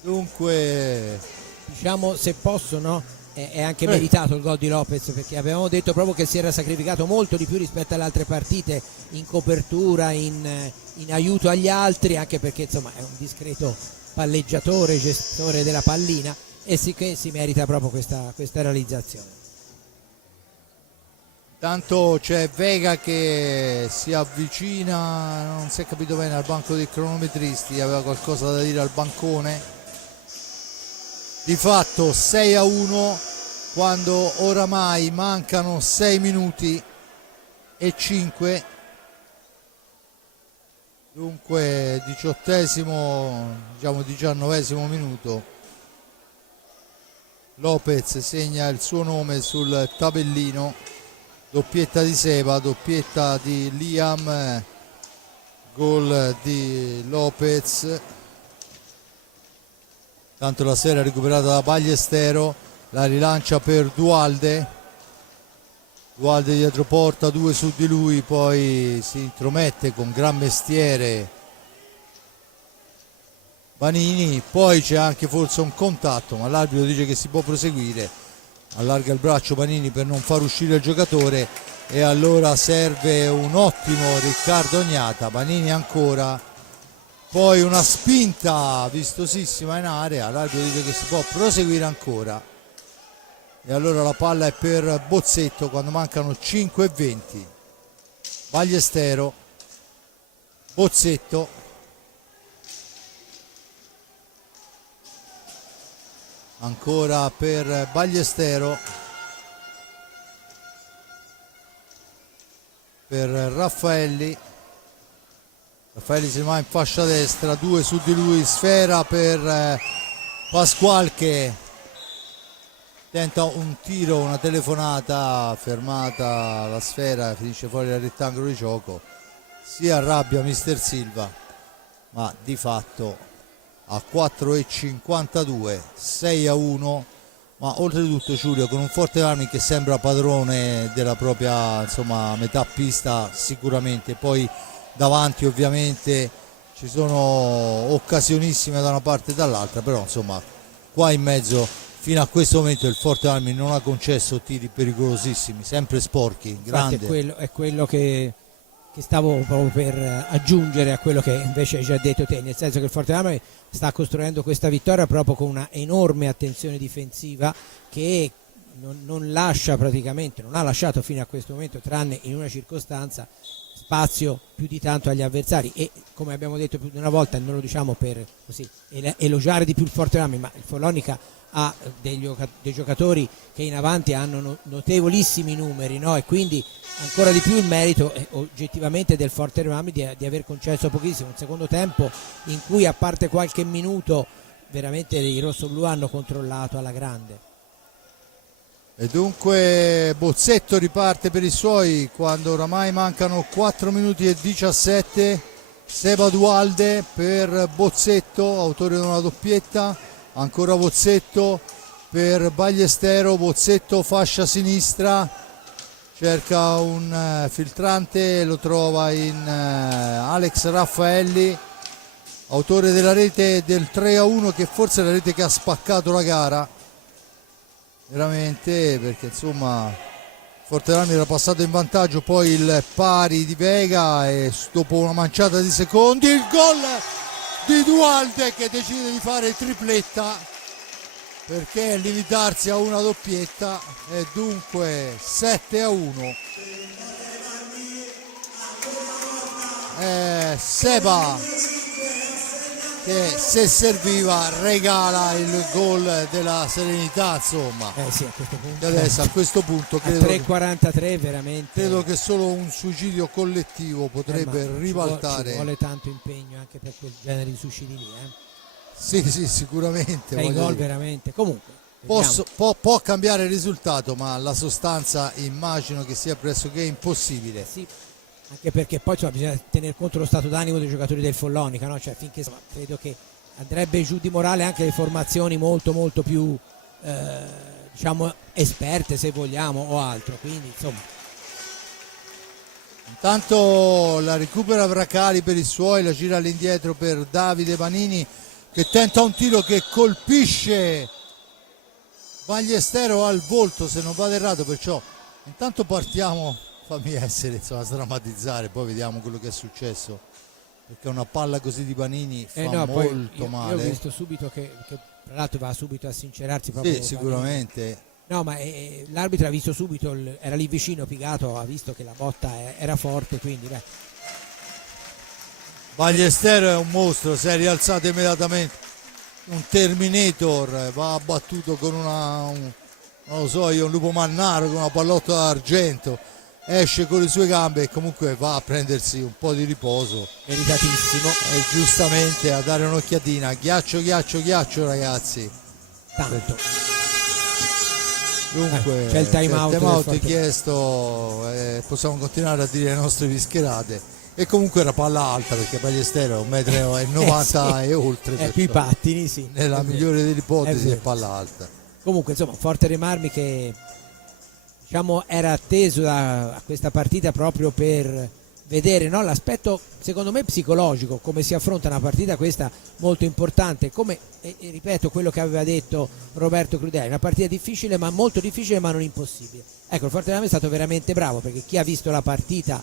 Dunque diciamo, se posso, no, è anche meritato il gol di Lopez, perché avevamo detto proprio che si era sacrificato molto di più rispetto alle altre partite in copertura, in aiuto agli altri, anche perché insomma è un discreto palleggiatore, gestore della pallina, e sì che si merita proprio questa realizzazione. Tanto c'è Vega che si avvicina, non si è capito bene, al banco dei cronometristi, aveva qualcosa da dire al bancone. Di fatto 6-1 quando oramai mancano 6 minuti e 5. Dunque 19esimo minuto. Lopez segna il suo nome sul tabellino, doppietta di Seba, doppietta di Liam, gol di Lopez. Tanto la sfera recuperata da Ballestero, la rilancia per Dualde dietro porta, 2 su di lui, poi si intromette con gran mestiere Vanini, poi c'è anche forse un contatto, ma l'arbitro dice che si può proseguire, allarga il braccio Vanini per non far uscire il giocatore e allora serve un ottimo Riccardo Ognata. Vanini ancora, poi una spinta vistosissima in area, l'arbitro dice che si può proseguire ancora e allora la palla è per Bozzetto quando mancano 5:20. Ballestero, Bozzetto, ancora per Ballestero, per Raffaelli si va in fascia destra, 2 su di lui, sfera per Pasquale che tenta un tiro, una telefonata, fermata la sfera, finisce fuori dal rettangolo di gioco. Si arrabbia mister Silva, ma di fatto a 4:52, 6-1, Ma oltretutto Giulio, con un Fortearmi che sembra padrone della propria, insomma, metà pista sicuramente, poi davanti ovviamente ci sono occasionissime da una parte e dall'altra, però insomma qua in mezzo fino a questo momento il Fortearmi non ha concesso tiri pericolosissimi, sempre sporchi, grande. Infatti è quello che stavo proprio per aggiungere a quello che invece hai già detto te, nel senso che il Fortearmi sta costruendo questa vittoria proprio con una enorme attenzione difensiva che non lascia praticamente, non ha lasciato fino a questo momento, tranne in una circostanza, spazio più di tanto agli avversari. E come abbiamo detto più di una volta, non lo diciamo per così elogiare di più il Fortearmi, ma il Follonica ha dei giocatori che in avanti hanno notevolissimi numeri, no? E quindi ancora di più il merito oggettivamente del Fortearmi di aver concesso pochissimo, un secondo tempo in cui, a parte qualche minuto, veramente i rossoblù hanno controllato alla grande. E dunque Bozzetto riparte per i suoi quando oramai mancano 4 minuti e 17. Seba Dualde per Bozzetto, autore di una doppietta, ancora Bozzetto per Ballestero, Bozzetto fascia sinistra, cerca un filtrante, lo trova in Alex Raffaelli, autore della rete del 3-1, che forse è la rete che ha spaccato la gara veramente, perché insomma Fortearmi era passato in vantaggio, poi il pari di Vega e dopo una manciata di secondi il gol di Dualde che decide di fare tripletta perché limitarsi a una doppietta, e dunque 7-1. Seba che se serviva regala il gol della serenità, insomma. Sì, a questo punto, adesso a questo punto credo, a 3:43 veramente credo che solo un suicidio collettivo potrebbe ribaltare. Ci vuole tanto impegno anche per quel genere di suicidi lì, Sì, sicuramente. 6 gol veramente. Comunque può cambiare il risultato, ma la sostanza immagino che sia pressoché impossibile. Sì, anche perché poi bisogna tener conto dello stato d'animo dei giocatori del Follonica, no? Cioè, finché credo che andrebbe giù di morale anche le formazioni molto molto più diciamo esperte, se vogliamo, o altro, quindi insomma. Intanto la recupera Vracali per i suoi, la gira all'indietro per Davide Vanini che tenta un tiro che colpisce Ballestero al volto, se non vado errato, perciò intanto partiamo, fammi essere, insomma, sdrammatizzare, poi vediamo quello che è successo, perché una palla così di Vanini fa molto male. Io ho visto subito che tra l'altro va subito a sincerarsi proprio. Sì, sicuramente. Vanini. No, ma l'arbitro ha visto subito, era lì vicino, pigato, ha visto che la botta era forte, quindi beh. Ballestero è un mostro, si è rialzato immediatamente, un Terminator, va abbattuto con non lo so io, un lupo mannaro con una pallottola d'argento, esce con le sue gambe e comunque va a prendersi un po' di riposo, meritatissimo, e giustamente a dare un'occhiatina. Ghiaccio ragazzi, tanto. Dunque c'è il time out chiesto, possiamo continuare a dire le nostre vischerate. E comunque era palla alta, perché Ballestero è 1,90 m sì. e oltre, più i pattini, sì, nella migliore delle ipotesi è palla alta. Comunque insomma Fortearmi che diciamo era atteso a questa partita proprio per vedere, no, l'aspetto secondo me psicologico, come si affronta una partita questa molto importante, come e ripeto quello che aveva detto Roberto Crudeli, una partita difficile, ma molto difficile, ma non impossibile. Ecco, il Fortearmi è stato veramente bravo, perché chi ha visto la partita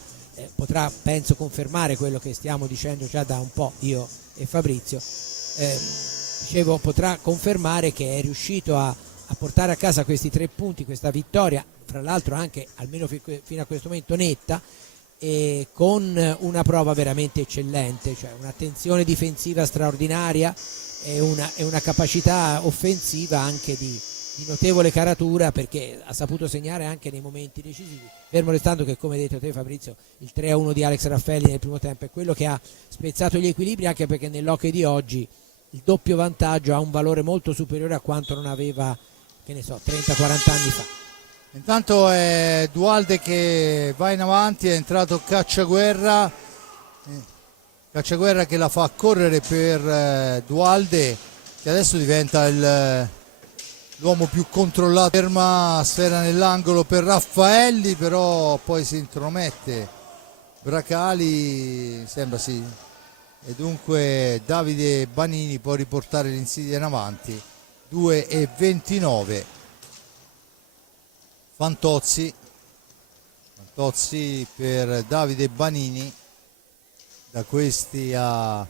potrà, penso, confermare quello che stiamo dicendo già da un po' io e Fabrizio. Dicevo, potrà confermare che è riuscito a portare a casa questi 3 punti, questa vittoria, fra l'altro anche almeno fino a questo momento netta, e con una prova veramente eccellente, cioè un'attenzione difensiva straordinaria e una capacità offensiva anche di notevole caratura, perché ha saputo segnare anche nei momenti decisivi, fermo restando che, come hai detto te Fabrizio, il 3-1 di Alex Raffaelli nel primo tempo è quello che ha spezzato gli equilibri, anche perché nell'hockey di oggi il doppio vantaggio ha un valore molto superiore a quanto non aveva, che ne so, 30-40 anni fa. Intanto è Dualde che va in avanti, è entrato Cacciaguerra che la fa correre per Dualde, che adesso diventa l'uomo più controllato, ferma, sfera nell'angolo per Raffaelli, però poi si intromette Bracali, sembra sì, e dunque Davide Banini può riportare l'Insidia in avanti. 2:29. Fantozzi per Davide Banini, da questi a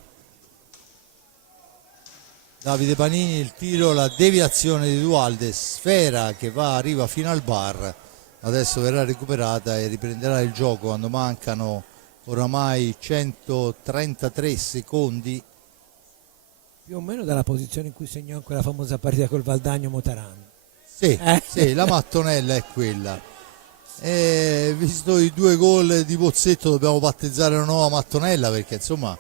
Davide Banini il tiro, la deviazione di Dualde, sfera che arriva fino al bar, adesso verrà recuperata e riprenderà il gioco quando mancano oramai 133 secondi. Più o meno dalla posizione in cui segnò in quella famosa partita col Valdagno Motarano. Sì, la mattonella è quella. Visto i 2 gol di Bozzetto dobbiamo battezzare una nuova mattonella, perché insomma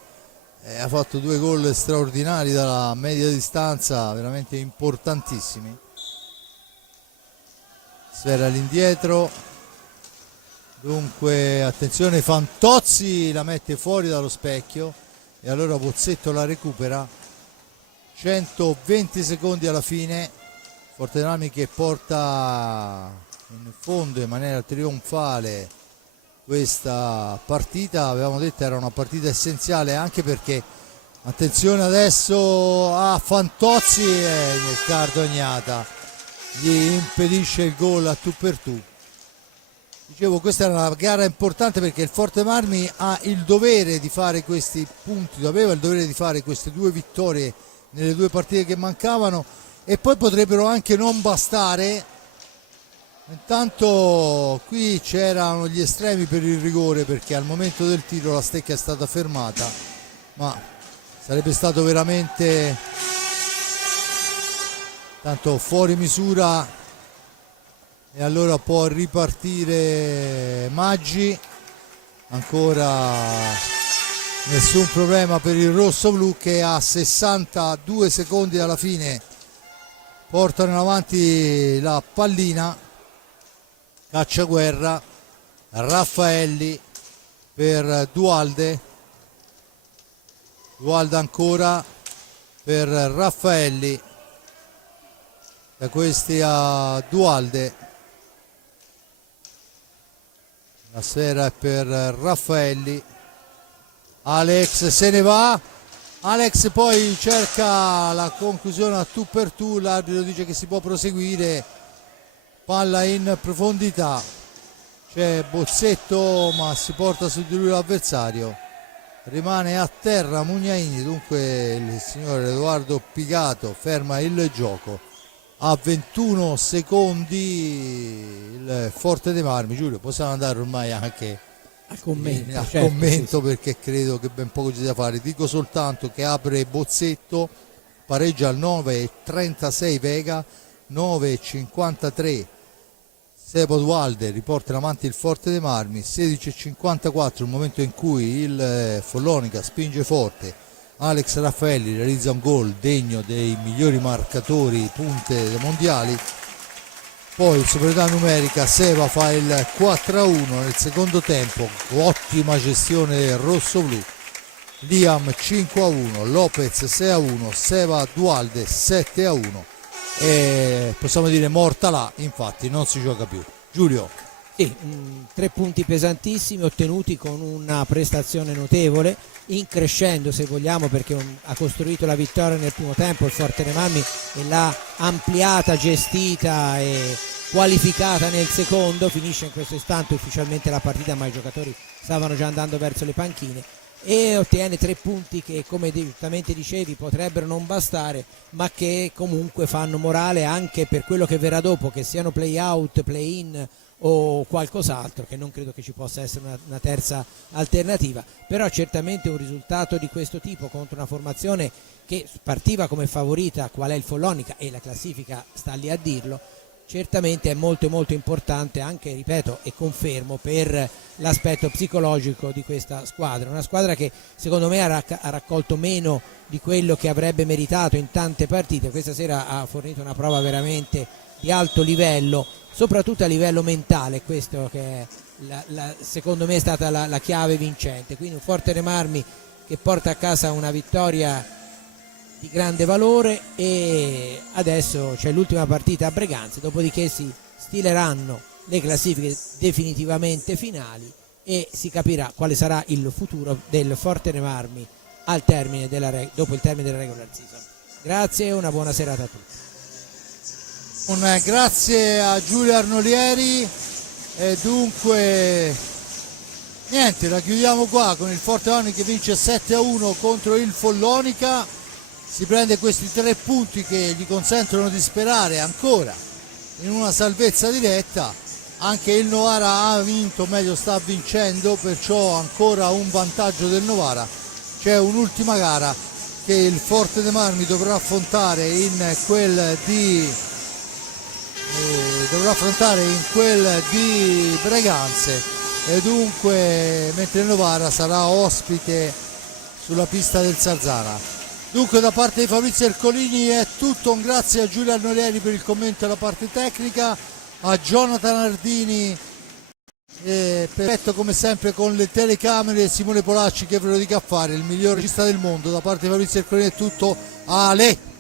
ha fatto 2 gol straordinari dalla media distanza, veramente importantissimi. Sfera all'indietro, dunque attenzione, Fantozzi la mette fuori dallo specchio e allora Bozzetto la recupera. 120 secondi alla fine, Fortemarmi che porta in fondo in maniera trionfale questa partita. Avevamo detto era una partita essenziale, anche perché attenzione adesso a Fantozzi e Cardognata gli impedisce il gol a tu per tu. Dicevo, questa era una gara importante perché il Fortemarmi ha il dovere di fare questi punti, aveva il dovere di fare queste 2 vittorie nelle 2 partite che mancavano, e poi potrebbero anche non bastare. Intanto qui c'erano gli estremi per il rigore, perché al momento del tiro la stecca è stata fermata, ma sarebbe stato veramente tanto fuori misura, e allora può ripartire Maggi. Ancora nessun problema per il rosso-blu, che a 62 secondi alla fine portano in avanti la pallina. Cacciaguerra, Raffaelli per Dualde ancora per Raffaelli, da questi a Dualde, la sfera è per Raffaelli. Alex se ne va, Alex poi cerca la conclusione a tu per tu, l'arbitro dice che si può proseguire. Palla in profondità, c'è Bozzetto ma si porta su di lui l'avversario, rimane a terra Mugnaini, dunque il signor Edoardo Pigato ferma il gioco. A 21 secondi il Forte dei Marmi. Giulio, possiamo andare ormai anche a commento, a certo, commento sì. Perché credo che ben poco c'è da fare. Dico soltanto che apre Bozzetto, pareggia al 9:36 Vega, 9:53 Sebo Dualde, riporta in avanti il Forte dei Marmi. 16:54 il momento in cui il Follonica spinge forte. Alex Raffaelli realizza un gol degno dei migliori marcatori punte dei mondiali. Poi in superiorità numerica Seva fa il 4-1 nel secondo tempo, ottima gestione del rosso-blu. Liam 5-1, Lopez 6-1, Seva Dualde 7-1. E possiamo dire morta là, infatti non si gioca più. Giulio. Sì, 3 punti pesantissimi ottenuti con una prestazione notevole, in crescendo se vogliamo, perché ha costruito la vittoria nel primo tempo il Forte dei Marmi e l'ha ampliata, gestita e qualificata nel secondo. Finisce in questo istante ufficialmente la partita, ma i giocatori stavano già andando verso le panchine, e ottiene 3 punti che, come giustamente dicevi, potrebbero non bastare, ma che comunque fanno morale anche per quello che verrà dopo, che siano play out, play in o qualcos'altro, che non credo che ci possa essere una terza alternativa. Però certamente un risultato di questo tipo contro una formazione che partiva come favorita, qual è il Follonica, e la classifica sta lì a dirlo, certamente è molto molto importante anche, ripeto e confermo, per l'aspetto psicologico di questa squadra. Una squadra che secondo me ha raccolto meno di quello che avrebbe meritato in tante partite. Questa sera ha fornito una prova veramente di alto livello, soprattutto a livello mentale. Questo che secondo me è stata la chiave vincente. Quindi un Forte dei Marmi che porta a casa una vittoria di grande valore, e adesso c'è l'ultima partita a Breganze, dopodiché si stileranno le classifiche definitivamente finali e si capirà quale sarà il futuro del Forte dei Marmi dopo il termine della regular season. Grazie e una buona serata a tutti. Un grazie a Giulio Arnolieri, e dunque niente, la chiudiamo qua con il Forte Marmi che vince 7-1 contro il Follonica, si prende questi 3 punti che gli consentono di sperare ancora in una salvezza diretta. Anche il Novara ha vinto, meglio sta vincendo, perciò ancora un vantaggio del Novara. C'è un'ultima gara che il Forte dei Marmi dovrà affrontare in quel di Breganze, e dunque mentre il Novara sarà ospite sulla pista del Sarzana. Dunque da parte di Fabrizio Ercolini è tutto, un grazie a Giulio Arnolieri per il commento e la parte tecnica, a Jonathan Ardini perfetto come sempre con le telecamere, e Simone Polacci che ve lo dica a fare, il miglior regista del mondo. Da parte di Fabrizio Ercolini è tutto, Ale!